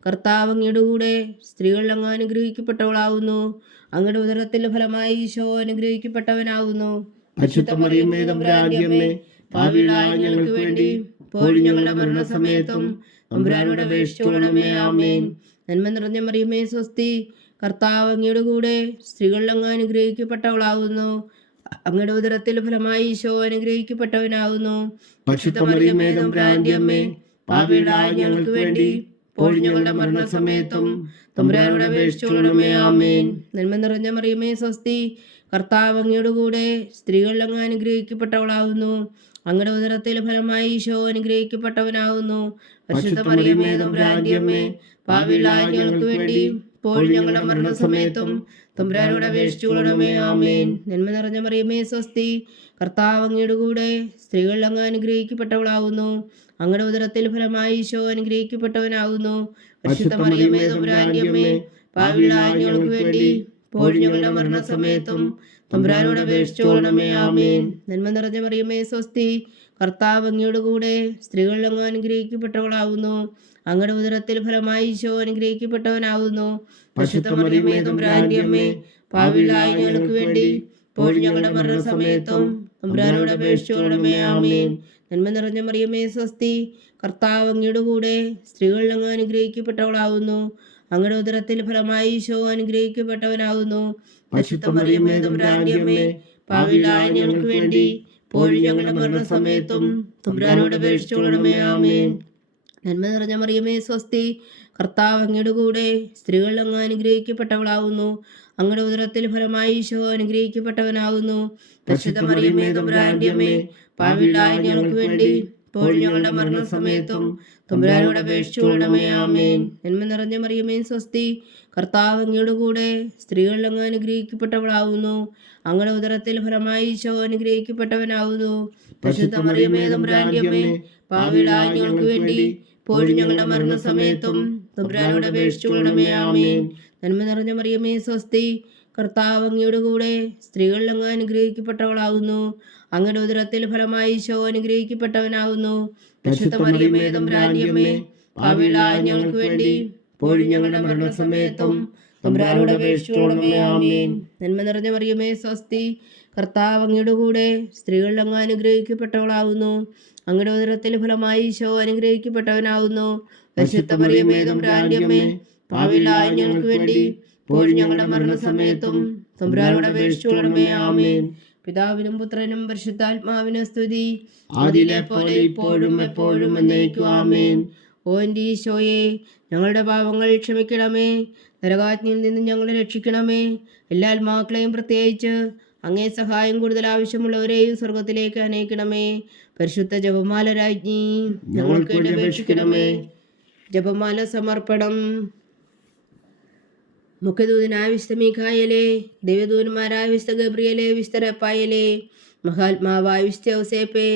കർത്താവ് അങ്ങയുടെ കൂടെ സ്ത്രീകൾ അങ്ങ് അനുഗ്രഹിക്കപ്പെട്ടവളാവുന്നു. അങ്ങയുടെ ഉദരത്തിൽ ഫലമായി ഈശോ അനുഗ്രഹിക്കപ്പെട്ടവനാവുന്നു. പരിശുദ്ധ മറിയമേ തമ്പുരാന്റെ അമ്മേ, പാപികളായ ഞങ്ങൾക്ക് വേണ്ടി ഇപ്പോഴും ഞങ്ങളുടെ മരണസമയത്തും തമ്പുരാനോട് അപേക്ഷിച്ചുകൊള്ളണമേ. ആമേൻ. നന്മ നിറഞ്ഞ മറിയമേ സ്വസ്തി, കർത്താവ് അങ്ങയുടെ കൂടെ സ്ത്രീകളിൽ അങ്ങ് അനുഗ്രഹിക്കപ്പെട്ടവളാകുന്നു. അങ്ങയുടെ ഉദരത്തിൽ ഫലമായി ഈശോ അനുഗ്രഹിക്കപ്പെട്ടവനാകുന്നു. പരിശുദ്ധ മറിയമേ തമ്പുരാന്റെ അമ്മേ, പാപികളായ ഞങ്ങൾക്ക് വേണ്ടി ഇപ്പോഴും ഞങ്ങളുടെ മരണസമയത്തും തമ്പുരാനോട് അപേക്ഷിച്ചുകൊള്ളണമേ. ആമേൻ. നന്മ നിറഞ്ഞ മറിയമേ സ്വസ്തി, കർത്താവ് അങ്ങയുടെ കൂടെ സ്ത്രീകളിൽ അങ്ങ് അനുഗ്രഹിക്കപ്പെട്ടവളാകുന്നു. അങ്ങയുടെ ഉദരത്തിൽ ഫലമായി ഈശോ അനുഗ്രഹിക്കപ്പെട്ടവനാകുന്നു. പരിശുദ്ധ മറിയമേ തമ്പുരാന്റെ അമ്മേ, പാപികളായ ഞങ്ങൾക്ക് വേണ്ടി ഇപ്പോഴും ഞങ്ങളുടെ മരണസമയത്തും തമ്പുരാനോട് അപേക്ഷിച്ചുകൊള്ളണമേ. ആമേൻ. നന്മ നിറഞ്ഞ മറിയമേ സ്വസ്തി, കർത്താവ് അങ്ങയുടെ കൂടെ സ്ത്രീകളിൽ അങ്ങ് അനുഗ്രഹിക്കപ്പെട്ടവളാകുന്നു. അങ്ങയുടെ ഉദരത്തിൽ ഫലമായി ഈശോ അനുഗ്രഹിക്കപ്പെട്ടവനാകുന്നു. പരിശുദ്ധ മറിയമേ തമ്പുരാന്റെ അമ്മേ, പാപികളായ ഞങ്ങൾക്ക് വേണ്ടി ഇപ്പോഴും ഞങ്ങളുടെ മരണസമയത്തും തമ്പുരാനോട് അപേക്ഷിച്ചുകൊള്ളണമേ. ആമേൻ. നന്മ നിറഞ്ഞ മറിയമേ സ്വസ്തി, കർത്താവ് അങ്ങയുടെ കൂടെ സ്ത്രീകളിൽ അങ്ങ് അനുഗ്രഹിക്കപ്പെട്ടവളാകുന്നു. അങ്ങയുടെ ഉദരത്തിൽ ഫലമായി ഈശോ അനുഗ്രഹിക്കപ്പെട്ടവനാകുന്നു. പരിശുദ്ധ മറിയമേ തമ്പുരാന്റെ അമ്മേ, പാപികളായ ഞങ്ങൾക്ക് വേണ്ടി ഇപ്പോഴും ഞങ്ങളുടെ മരണസമയത്തും തമ്പുരാനോട് അപേക്ഷിച്ചുകൊള്ളണമേ. ആമേൻ. നന്മ നിറഞ്ഞ മറിയമേ സ്വസ്തി, കർത്താവ് അങ്ങയുടെ കൂടെ സ്ത്രീകളിൽ അങ്ങ് അനുഗ്രഹിക്കപ്പെട്ടവളാകുന്നു. അങ്ങയുടെ ഉദരത്തിൽ ഫലമായി ഈശോ അനുഗ്രഹിക്കപ്പെട്ടവനാകുന്നു. പരിശുദ്ധ മറിയമേ തമ്പുരാന്റെ അമ്മേ, പാപികളായ ഞങ്ങൾക്ക് വേണ്ടി ഇപ്പോഴും ഞങ്ങളുടെ മരണസമയത്തും തമ്പുരാനോട് അപേക്ഷിച്ചുകൊള്ളണമേ. ആമേൻ. നന്മ നിറഞ്ഞ മറിയമേ സ്വസ്തി, കർത്താവ് അങ്ങയുടെ കൂടെ സ്ത്രീകളിൽ അങ്ങ് അനുഗ്രഹിക്കപ്പെട്ടവളാകുന്നു. അങ്ങയുടെ ഉദരത്തിൽ ഫലമായി ഈശോ അനുഗ്രഹിക്കപ്പെട്ടവനാകുന്നു. പരിശുദ്ധ മറിയമേ തമ്പുരാന്റെ അമ്മേ, പാപികളായ ഞങ്ങൾക്ക് വേണ്ടി ഇപ്പോഴും ഞങ്ങളുടെ മരണസമയത്തും തമ്പുരാനോട് അപേക്ഷിച്ചുകൊള്ളണമേ. ആമേൻ. നന്മ നിറഞ്ഞ മറിയമേ സ്വസ്തി, കർത്താവ് അങ്ങയുടെ കൂടെ സ്ത്രീകളിൽ അങ്ങ് അനുഗ്രഹിക്കപ്പെട്ടവളാകുന്നു. അങ്ങയുടെ ഉദരത്തിൽ ഫലമായി ഈശോ അനുഗ്രഹിക്കപ്പെട്ടവനാകുന്നു. പരിശുദ്ധ മറിയമേ തമ്പുരാന്റെ അമ്മേ, പാപികളായ ഞങ്ങൾക്ക് വേണ്ടി ഇപ്പോഴും ഞങ്ങളുടെ മരണസമയത്തും തമ്പുരാനോട് അപേക്ഷിച്ചുകൊള്ളണമേ. ആമേൻ. നന്മ നിറഞ്ഞ മറിയമേ സ്വസ്തി, കർത്താവ് അങ്ങയുടെ കൂടെ സ്ത്രീകളിൽ അങ്ങ് അനുഗ്രഹിക്കപ്പെട്ടവളാകുന്നു. അങ്ങയുടെ ഉദരത്തിൽ ഫലമായി ഈശോ അനുഗ്രഹിക്കപ്പെട്ടവനാകുന്നു. പരിശുദ്ധ മറിയമേ തമ്പുരാന്റെ അമ്മേ, പാപികളായ ഞങ്ങൾക്ക് വേണ്ടി ഇപ്പോഴും ഞങ്ങളുടെ മരണസമയത്തും തമ്പുരാനോട് അപേക്ഷിച്ചുകൊള്ളണമേ. ആമേൻ. നന്മ നിറഞ്ഞ മറിയമേ സ്വസ്തി, കർത്താവ് അങ്ങയുടെ കൂടെ സ്ത്രീകളിൽ അങ്ങ് അനുഗ്രഹിക്കപ്പെട്ടവളാകുന്നു. അങ്ങയുടെ ഉദരത്തിൽ ഫലമായി ഈശോ അനുഗ്രഹിക്കപ്പെട്ടവനാകുന്നു. പരിശുദ്ധ മറിയമേ തമ്പുരാന്റെ അമ്മേ, പാപികളായ ഞങ്ങൾക്ക് വേണ്ടി ഇപ്പോഴും ഞങ്ങളുടെ മരണസമയത്തും തമ്പുരാനോട് അപേക്ഷിച്ചുകൊള്ളണമേ. ആമേൻ. പിതാവിനും പുത്രനും പരിശുദ്ധാത്മാവിനും സ്തുതി, ആദിയിലെ പോലെ ഇപ്പോഴും എപ്പോഴും എന്നേക്കും. ആമേൻ. ഓ എൻ്റെ ഈശോയെ, ഞങ്ങളുടെ പാപങ്ങൾ ക്ഷമിക്കണമേ. നരകാജ്ഞയിൽ നിന്നും ഞങ്ങളെ രക്ഷിക്കണമേ. എല്ലാ ആത്മാക്കളെയും പ്രത്യേകിച്ച് അങ്ങേ സഹായം കൂടുതൽ ആവശ്യമുള്ളവരെയും സ്വർഗത്തിലേക്ക് അനയിക്കണമേ. പരിശുദ്ധ ജപമാല രാജ്ഞി, ഞങ്ങൾക്ക് വേണ്ടി അപേക്ഷിക്കണമേ. ജപമാല സമർപ്പണം. മുഖ്യദൂതനായ വിശുദ്ധ മീഖായേലേ, ദൈവദൂതന്മാരായ വിശുദ്ധ ഗബ്രിയേലേ, വിശുദ്ധ റഫായേലേ, മഹാത്മാവായ വിശുദ്ധ ഔസേപ്പേ,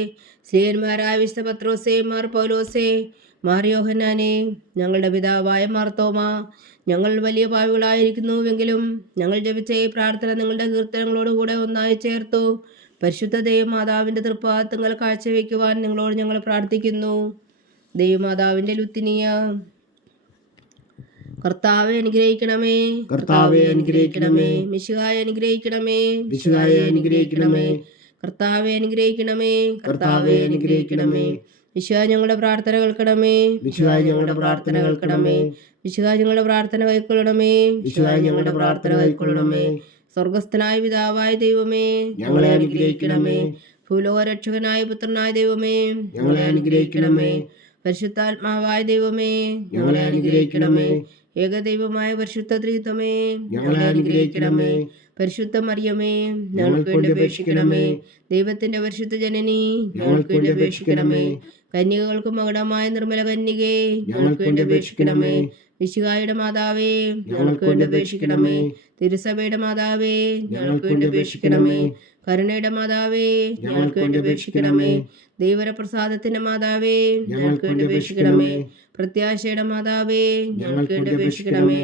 സ്ലീഹന്മാരായ വിശുദ്ധ പത്രോസേ, മാർ പൗലോസേ, മാർ യോഹന്നാനെ, ഞങ്ങളുടെ പിതാവായ മാർത്തോമ, ഞങ്ങൾ വലിയ പാപികളായിരിക്കുന്നുവെങ്കിലും ഞങ്ങൾ ജപിച്ച ഈ പ്രാർത്ഥന നിങ്ങളുടെ കീർത്തനങ്ങളോടുകൂടെ ഒന്നായി ചേർത്തു പരിശുദ്ധ ദൈവമാതാവിൻ്റെ തൃപ്പാദങ്ങൾ കാഴ്ചവെക്കുവാൻ നിങ്ങളോട് ഞങ്ങൾ പ്രാർത്ഥിക്കുന്നു. ദൈവമാതാവിൻ്റെ ലുത്തിനിയ. കർത്താവെ അനുഗ്രഹിക്കണമേ. കർത്താവെ അനുഗ്രഹിക്കണമേ. മിശിഹായെ അനുഗ്രഹിക്കണമേ. മിശിഹായെ അനുഗ്രഹിക്കണമേ. കർത്താവെ അനുഗ്രഹിക്കണമേ. കർത്താവെ അനുഗ്രഹിക്കണമേ. മിശിഹാ ഞങ്ങളുടെ പ്രാർത്ഥന കേൾക്കണമേ. മിശിഹായ ഞങ്ങളുടെ പ്രാർത്ഥന കേൾക്കണമേ. മിശിഹാ ഞങ്ങളുടെ പ്രാർത്ഥന കൈക്കൊള്ളണമേ. മിശിഹായ ഞങ്ങളുടെ പ്രാർത്ഥന കൈക്കൊള്ളണമേ. സ്വർഗസ്ഥനായ പിതാവായ ദൈവമേ, ഞങ്ങളെ അനുഗ്രഹിക്കണമേ. ഭൂലോകരക്ഷകനായ പുത്രനായ ദൈവമേ, ഞങ്ങളെ അനുഗ്രഹിക്കണമേ. പരിശുദ്ധാത്മാവായ ദൈവമേ, ഞങ്ങളെ അനുഗ്രഹിക്കണമേ. ഏകദൈവമായ പരിശുദ്ധ ത്രിത്വമേ, ഞങ്ങളെ അനുഗ്രഹിക്കണമേ. പരിശുദ്ധ മറിയമേ, ഞങ്ങൾക്ക് വേണ്ടി അപേക്ഷിക്കണമേ. ദൈവത്തിന്റെ പരിശുദ്ധ ജനനി, ഞങ്ങൾക്ക് വേണ്ടി അപേക്ഷിക്കണമേ. കന്യകൾക്ക് മകുടമായ നിർമ്മല കന്യകേ, ഞങ്ങൾക്ക് വേണ്ടി അപേക്ഷിക്കണമേ. മിശിഹായുടെ മാതാവേ, ഞങ്ങൾക്ക് വേണ്ടി അപേക്ഷിക്കണമേ. തിരുസഭയുടെ മാതാവേ, ഞങ്ങൾക്ക് വേണ്ടി അപേക്ഷിക്കണമേ. കരുണയുടെ മാതാവേ, ഞങ്ങൾക്ക് വേണ്ടി അപേക്ഷിക്കണമേ. ദൈവപ്രസാദത്തിന്റെ മാതാവേ, ഞങ്ങൾക്ക് വേണ്ടി അപേക്ഷിക്കണമേ. പ്രത്യാശയുടെ മാതാവേ, ഞങ്ങൾക്ക് വേണ്ടി അപേക്ഷിക്കണമേ.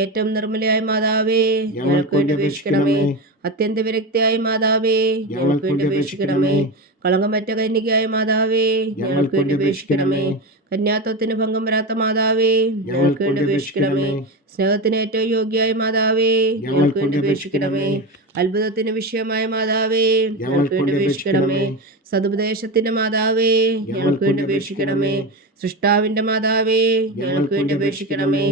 ഏറ്റവും നിർമ്മലയായ മാതാവേ, ഞങ്ങൾക്ക് വേണ്ടി അപേക്ഷിക്കണമേ. അത്യന്ത വിരക്തിയായ മാതാവേ, ഞങ്ങൾക്ക് വേണ്ടി അപേക്ഷിക്കണമേ. കളങ്കമറ്റ കന്യകയായ മാതാവേ, ഞങ്ങൾക്ക് വേണ്ടി അപേക്ഷിക്കണമേ. കന്യാത്വത്തിന് ഭംഗം വരാത്ത മാതാവേ, ഞങ്ങൾക്ക് വേണ്ടി അപേക്ഷിക്കണമേ. സ്നേഹത്തിന് ഏറ്റവും യോഗ്യയായ മാതാവേ, ഞങ്ങൾക്ക് വേണ്ടി അപേക്ഷിക്കണമേ. അത്ഭുതത്തിന് വിഷയമായ മാതാവേ, ഞങ്ങൾക്ക് വേണ്ടി അപേക്ഷിക്കണമേ. സതുപദേശത്തിന്റെ മാതാവേ, ഞങ്ങൾക്ക് വേണ്ടി അപേക്ഷിക്കണമേ. സൃഷ്ടാവിന്റെ മാതാവേ, ഞങ്ങൾക്ക് വേണ്ടി അപേക്ഷിക്കണമേ.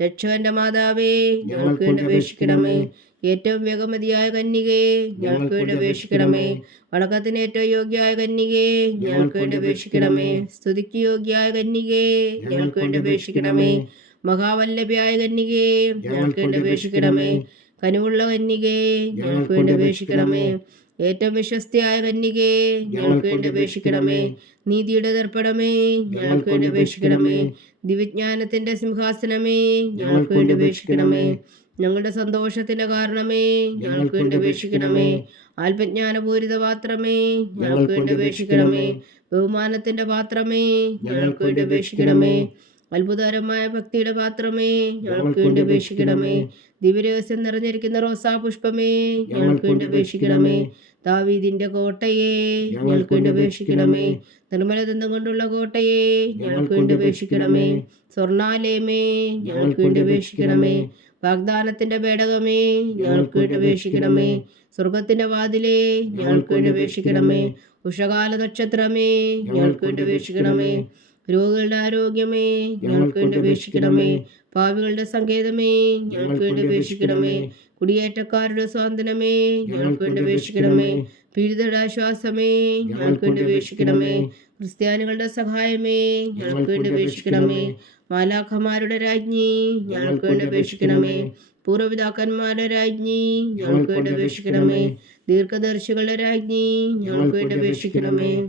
രക്ഷകന്റെ മാതാവേ ഞങ്ങൾക്ക് വേണ്ടി അപേക്ഷിക്കണമേ. ഏറ്റവും വേഗമതിയായ കന്യകയെ ഞങ്ങൾക്ക് വേണ്ടി അപേക്ഷിക്കണമേ. വണക്കത്തിന് ഏറ്റവും യോഗ്യയായ കന്യകയെ ഞങ്ങൾക്ക് വേണ്ടി അപേക്ഷിക്കണമേ. സ്തുതിക്ക് യോഗ്യയായ കന്യകയെ ഞങ്ങൾക്ക് വേണ്ടി അപേക്ഷിക്കണമേ. മഹാവല്ലഭയായ കന്യകയെ ഞങ്ങൾക്ക് വേണ്ടി അപേക്ഷിക്കണമേ. കനിവുള്ള കന്യകയെ ഞങ്ങൾക്ക് വേണ്ടി അപേക്ഷിക്കണമേ. ഏറ്റവും വിശ്വസ്തയായ കന്യകയെ ഞങ്ങൾക്ക് വേണ്ടി അപേക്ഷിക്കണമേ. നീതിയുടെ ദർപ്പണമേ ഞങ്ങൾക്ക് വേണ്ടി അപേക്ഷിക്കണമേ. ദിവ്യജ്ഞാനത്തിന്റെ സിംഹാസനമേ ഞങ്ങൾക്ക് വേണ്ടി അപേക്ഷിക്കണമേ. ഞങ്ങളുടെ സന്തോഷത്തിന്റെ കാരണമേ ഞങ്ങൾക്ക് വേണ്ടി അപേക്ഷിക്കണമേ. ആത്മജ്ഞാനപൂരിത പാത്രമേ ഞങ്ങൾക്ക് വേണ്ടി അപേക്ഷിക്കണമേ. ബഹുമാനത്തിന്റെ പാത്രമേ ഞങ്ങൾക്ക് വേണ്ടി അപേക്ഷിക്കണമേ. അത്ഭുതകരമായ ഭക്തിയുടെ പാത്രമേ ഞങ്ങൾക്ക് വേണ്ടി അപേക്ഷിക്കണമേ. ദിവ്യരഹസ്യം നിറഞ്ഞിരിക്കുന്ന റോസാ പുഷ്പമേ ഞങ്ങൾക്ക് വേണ്ടി അപേക്ഷിക്കണമേ. ദാവീദിന്റെ കോട്ടയെ ഞങ്ങൾക്ക് വേണ്ടി അപേക്ഷിക്കണമേ. നിർമ്മലദന്തം കൊണ്ടുള്ള കോട്ടയെ ഞങ്ങൾക്ക് വേണ്ടി അപേക്ഷിക്കണമേ. സ്വർണാലയമേ ഞങ്ങൾക്ക് വേണ്ടി അപേക്ഷിക്കണമേ. വാഗ്ദാനത്തിന്റെ പേടകമേ ഞങ്ങൾക്ക് വേണ്ടി അപേക്ഷിക്കണമേ. സ്വർഗത്തിന്റെ വാതിലേ ഞങ്ങൾക്ക് വേണ്ടി അപേക്ഷിക്കണമേ. ഉഷകാല നക്ഷത്രമേ ഞങ്ങൾക്ക് വേണ്ടി അപേക്ഷിക്കണമേ. രോഗികളുടെ ആരോഗ്യമേ ഞങ്ങൾക്ക് വേണ്ടി അപേക്ഷിക്കണമേ. പാപികളുടെ സങ്കേതമേ ഞങ്ങൾക്ക് വേണ്ടി അപേക്ഷിക്കണമേ. കുടിയേറ്റക്കാരുടെ സ്വാതന്ത്ര്യമേ ഞങ്ങൾക്ക് വേണ്ടി അപേക്ഷിക്കണമേ. പീഡിതരുടെ ആശ്വാസമേ ഞങ്ങൾക്ക് വേണ്ടി അപേക്ഷിക്കണമേ. ക്രിസ്ത്യാനികളുടെ സഹായമേ ഞങ്ങൾക്ക് വേണ്ടി അപേക്ഷിക്കണമേ. മാലാഖമാരുടെ രാജ്ഞി ഞങ്ങൾക്ക് വേണ്ടി അപേക്ഷിക്കണമേ. പൂർവ്വപിതാക്കന്മാരുടെ രാജ്ഞി ഞങ്ങൾക്ക് വേണ്ടി അപേക്ഷിക്കണമേ. ദീർഘദർശികളുടെ രാജ്ഞി ഞങ്ങൾക്ക് വേണ്ടി അപേക്ഷിക്കണമേ.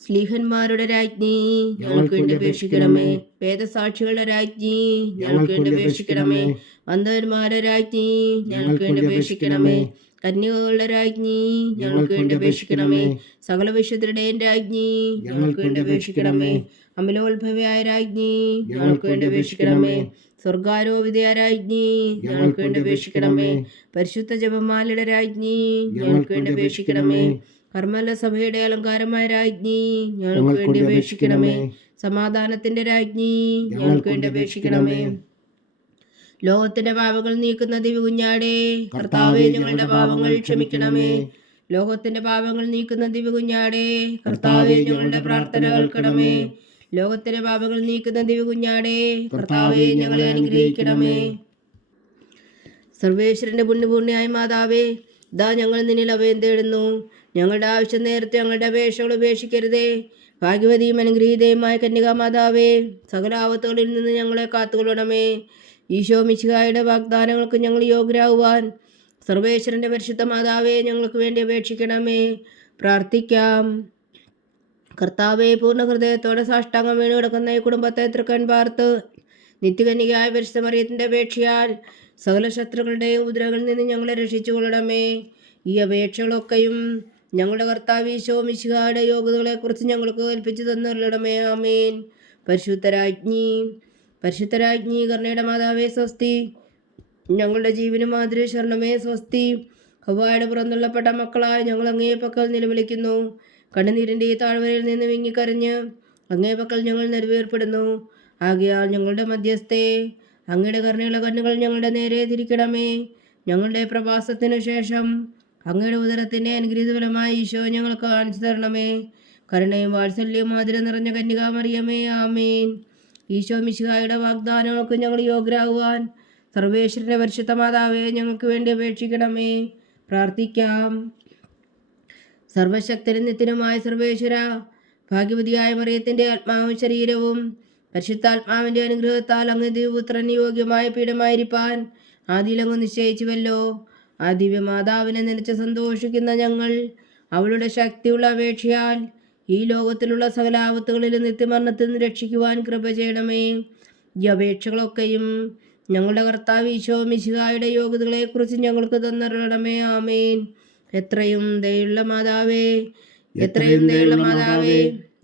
സ്ലീഹന്മാരുടെ രാജ്ഞി ഞങ്ങൾക്ക് വേണ്ടി അപേക്ഷിക്കണമേ. വേദസാക്ഷികളുടെ രാജ്ഞി ഞങ്ങൾക്ക് വേണ്ടി അപേക്ഷിക്കണമേ. അന്ധന്മാരുടെ രാജ്ഞി ഞങ്ങൾക്ക് വേണ്ടി അപേക്ഷിക്കണമേ. കന്യകകളുടെ രാജ്ഞി ഞങ്ങൾക്ക് വേണ്ടി അപേക്ഷിക്കണമേ. സകല വിശുദ്ധരുടെയും രാജ്ഞി ഞങ്ങൾക്ക് വേണ്ടി അപേക്ഷിക്കണമേ. അമലോത്ഭവയായ രാജ്ഞി ഞങ്ങൾക്ക് വേണ്ടി അപേക്ഷിക്കണമേ. സ്വർഗാരോപിതയായ രാജ്ഞി ഞങ്ങൾക്ക് വേണ്ടി അപേക്ഷിക്കണമേ. പരിശുദ്ധ ജപമാലയുടെ രാജ്ഞി ഞങ്ങൾക്ക് വേണ്ടി അപേക്ഷിക്കണമേ. കർമ്മല സഭയുടെ അലങ്കാരമായ രാജ്ഞി ഞങ്ങൾക്ക് വേണ്ടി അപേക്ഷിക്കണമേ. സമാധാനത്തിന്റെ രാജ്ഞി ഞങ്ങൾക്ക് വേണ്ടി അപേക്ഷിക്കണമേ. ലോകത്തിന്റെ പാപങ്ങൾ നീക്കുന്ന ദിവ്യകുഞ്ഞാടേ കർത്താവേ ഞങ്ങളുടെ പാപങ്ങൾ ക്ഷമിക്കണമേ. ലോകത്തിന്റെ പാപങ്ങൾ നീക്കുന്ന ദിവ്യകുഞ്ഞാടേ കർത്താവേ ഞങ്ങളുടെ പ്രാർത്ഥന കേൾക്കണമേ. ലോകത്തിന്റെ പാപങ്ങൾ നീക്കുന്ന ദിവ്യകുഞ്ഞാടേ കർത്താവേ ഞങ്ങളെ അനുഗ്രഹിക്കണമേ. സർവേശ്വരന്റെ പുണ്യപൂർണ്യായ മാതാവേ, ഇതാ ഞങ്ങൾ നിന്നിൽ അഭയം തേടുന്നു. ഞങ്ങളുടെ ആവശ്യം നേരത്തെ ഞങ്ങളുടെ അപേക്ഷകൾ ഉപേക്ഷിക്കരുതേ. ഭാഗ്യവതിയും അനുഗ്രഹീതയുമായ കന്യകാമാതാവേ, സകല ആപത്തുകളിൽ നിന്ന് ഞങ്ങളെ കാത്തുകൊള്ളണമേ. ഈശോ മിശിഹായുടെ വാഗ്ദാനങ്ങൾക്ക് ഞങ്ങൾ യോഗ്യരാകുവാൻ സർവേശ്വരന്റെ പരിശുദ്ധ മാതാവേ ഞങ്ങൾക്ക് വേണ്ടി അപേക്ഷിക്കണമേ. പ്രാർത്ഥിക്കാം. കർത്താവെ, പൂർണ്ണ ഹൃദയത്തോടെ സാഷ്ടാംഗം വീണ് കിടക്കുന്ന ഈ കുടുംബത്തെ തൃക്കൺ പാർത്ത് നിത്യകന്യകയായ പരിശുദ്ധ മറിയത്തിന്റെ അപേക്ഷയാൽ സകല ശത്രുക്കളുടെയും ഉപദ്രവങ്ങളിൽ നിന്ന് ഞങ്ങളെ രക്ഷിച്ചു കൊള്ളണമേ. ഈ അപേക്ഷകളൊക്കെയും ഞങ്ങളുടെ കർത്താവ് ഈശോ മിശിഹായുടെ യോഗ്യതകളെക്കുറിച്ച് ഞങ്ങൾക്ക് കൽപ്പിച്ചു തന്നിടണമേ. ആമേൻ. പരിശുദ്ധരാജ്ഞി കരുണയുടെ മാതാവേ സ്വസ്തി. ഞങ്ങളുടെ ജീവനും മാതിരി ശരണമേ സ്വസ്തി. ഹവ്വായുടെ പുറന്തള്ളപ്പെട്ട മക്കളായ ഞങ്ങൾ അങ്ങേ പക്കൽ നിലവിളിക്കുന്നു. കണ്ണുനീരിൻ്റെ ഈ താഴ്വരയിൽ നിന്ന് വിങ്ങിക്കരഞ്ഞ് അങ്ങേ പക്കൽ ഞങ്ങൾ നെരവേർപ്പെടുന്നു. ആകയാൽ ഞങ്ങളുടെ മധ്യസ്ഥേ, അങ്ങയുടെ കരുണയുള്ള കണ്ണുകൾ ഞങ്ങളുടെ നേരെ തിരിക്കണമേ. ഞങ്ങളുടെ പ്രവാസത്തിനു ശേഷം അങ്ങയുടെ ഉദരത്തിൻ്റെ അനുഗ്രഹീത ഫലമായ ഈശോ ഞങ്ങൾക്ക് കാണിച്ചു തരണമേ. കരുണയും വാത്സല്യവും മാതിരി നിറഞ്ഞ കന്യകാമറിയമേ, ആമേൻ. ഈശോ മിശിഹായുടെ വാഗ്ദാനങ്ങൾക്ക് ഞങ്ങൾ യോഗ്യരാകുവാൻ സർവേശ്വരന്റെ പരിശുദ്ധ മാതാവേ ഞങ്ങൾക്ക് വേണ്ടി അപേക്ഷിക്കണമേ. പ്രാർത്ഥിക്കാം. സർവശക്തനും നിത്യനുമായ സർവേശ്വര, ഭാഗ്യവതിയായ മറിയത്തിന്റെ ആത്മാവും ശരീരവും പരിശുദ്ധാത്മാവിന്റെ അനുഗ്രഹത്താൽ അങ്ങ് ദിവ്യപുത്രന് യോഗ്യമായ പീഠമായിരിക്കാൻ ആദിയിലങ്ങ് നിശ്ചയിച്ചുവല്ലോ. ആ ദിവ്യമാതാവിനെ നനച്ച് സന്തോഷിക്കുന്ന ഞങ്ങൾ അവളുടെ ശക്തിയുള്ള അപേക്ഷയാൽ ഈ ലോകത്തിലുള്ള സകല ആപത്തുകളിലും നിത്യമരണത്തിൽ നിന്ന് രക്ഷിക്കുവാൻ കൃപ ചെയ്യണമേ. ഈ അപേക്ഷകളൊക്കെയും ഞങ്ങളുടെ കർത്താവ് ഈശോ മിശിഹായുടെ യോഗ്യതകളെക്കുറിച്ച് ഞങ്ങൾക്ക് തന്നിടണമേ. ആമേൻ. എത്രയും ദയുള്ള മാതാവേ,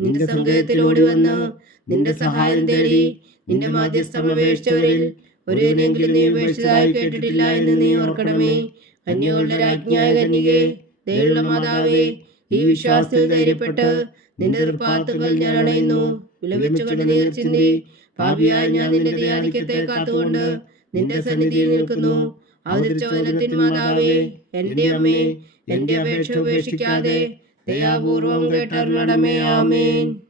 നിന്റെ സങ്കേതത്തിലോടി വന്ന് നിന്റെ സഹായം തേടി നിന്റെ മാധ്യസ്ഥം അപേക്ഷിച്ചവരിൽ ഒരുവനെങ്കിലും നീ ഉപേക്ഷിച്ചതായി കേട്ടിട്ടില്ല എന്ന് നീ ഓർക്കണമേ. കന്യകളുടെ രാജ്ഞിയായ കന്യകേ, ദയുള്ള മാതാവേ, ഈ വിശ്വാസത്തിൽ ധൈര്യപ്പെട്ട് നിന്റെ തൃപ്പാത്തുകൾ ഞാൻ അണയുന്നു. വിലപിച്ചുകൊണ്ട് നീർ ചിന്തി പാപിയായ ഞാൻ നിന്റെ ദയാധിക്യത്തെ കാത്തുകൊണ്ട് നിന്റെ സന്നിധിയിൽ നിൽക്കുന്നു. അവതരിച്ച വചനത്തിൻ മാതാവേ, എന്റെ അമ്മേ, എന്റെ അപേക്ഷ ഉപേക്ഷിക്കാതെ ദയാപൂർവം കേട്ടരുളണമേ. ആമേൻ.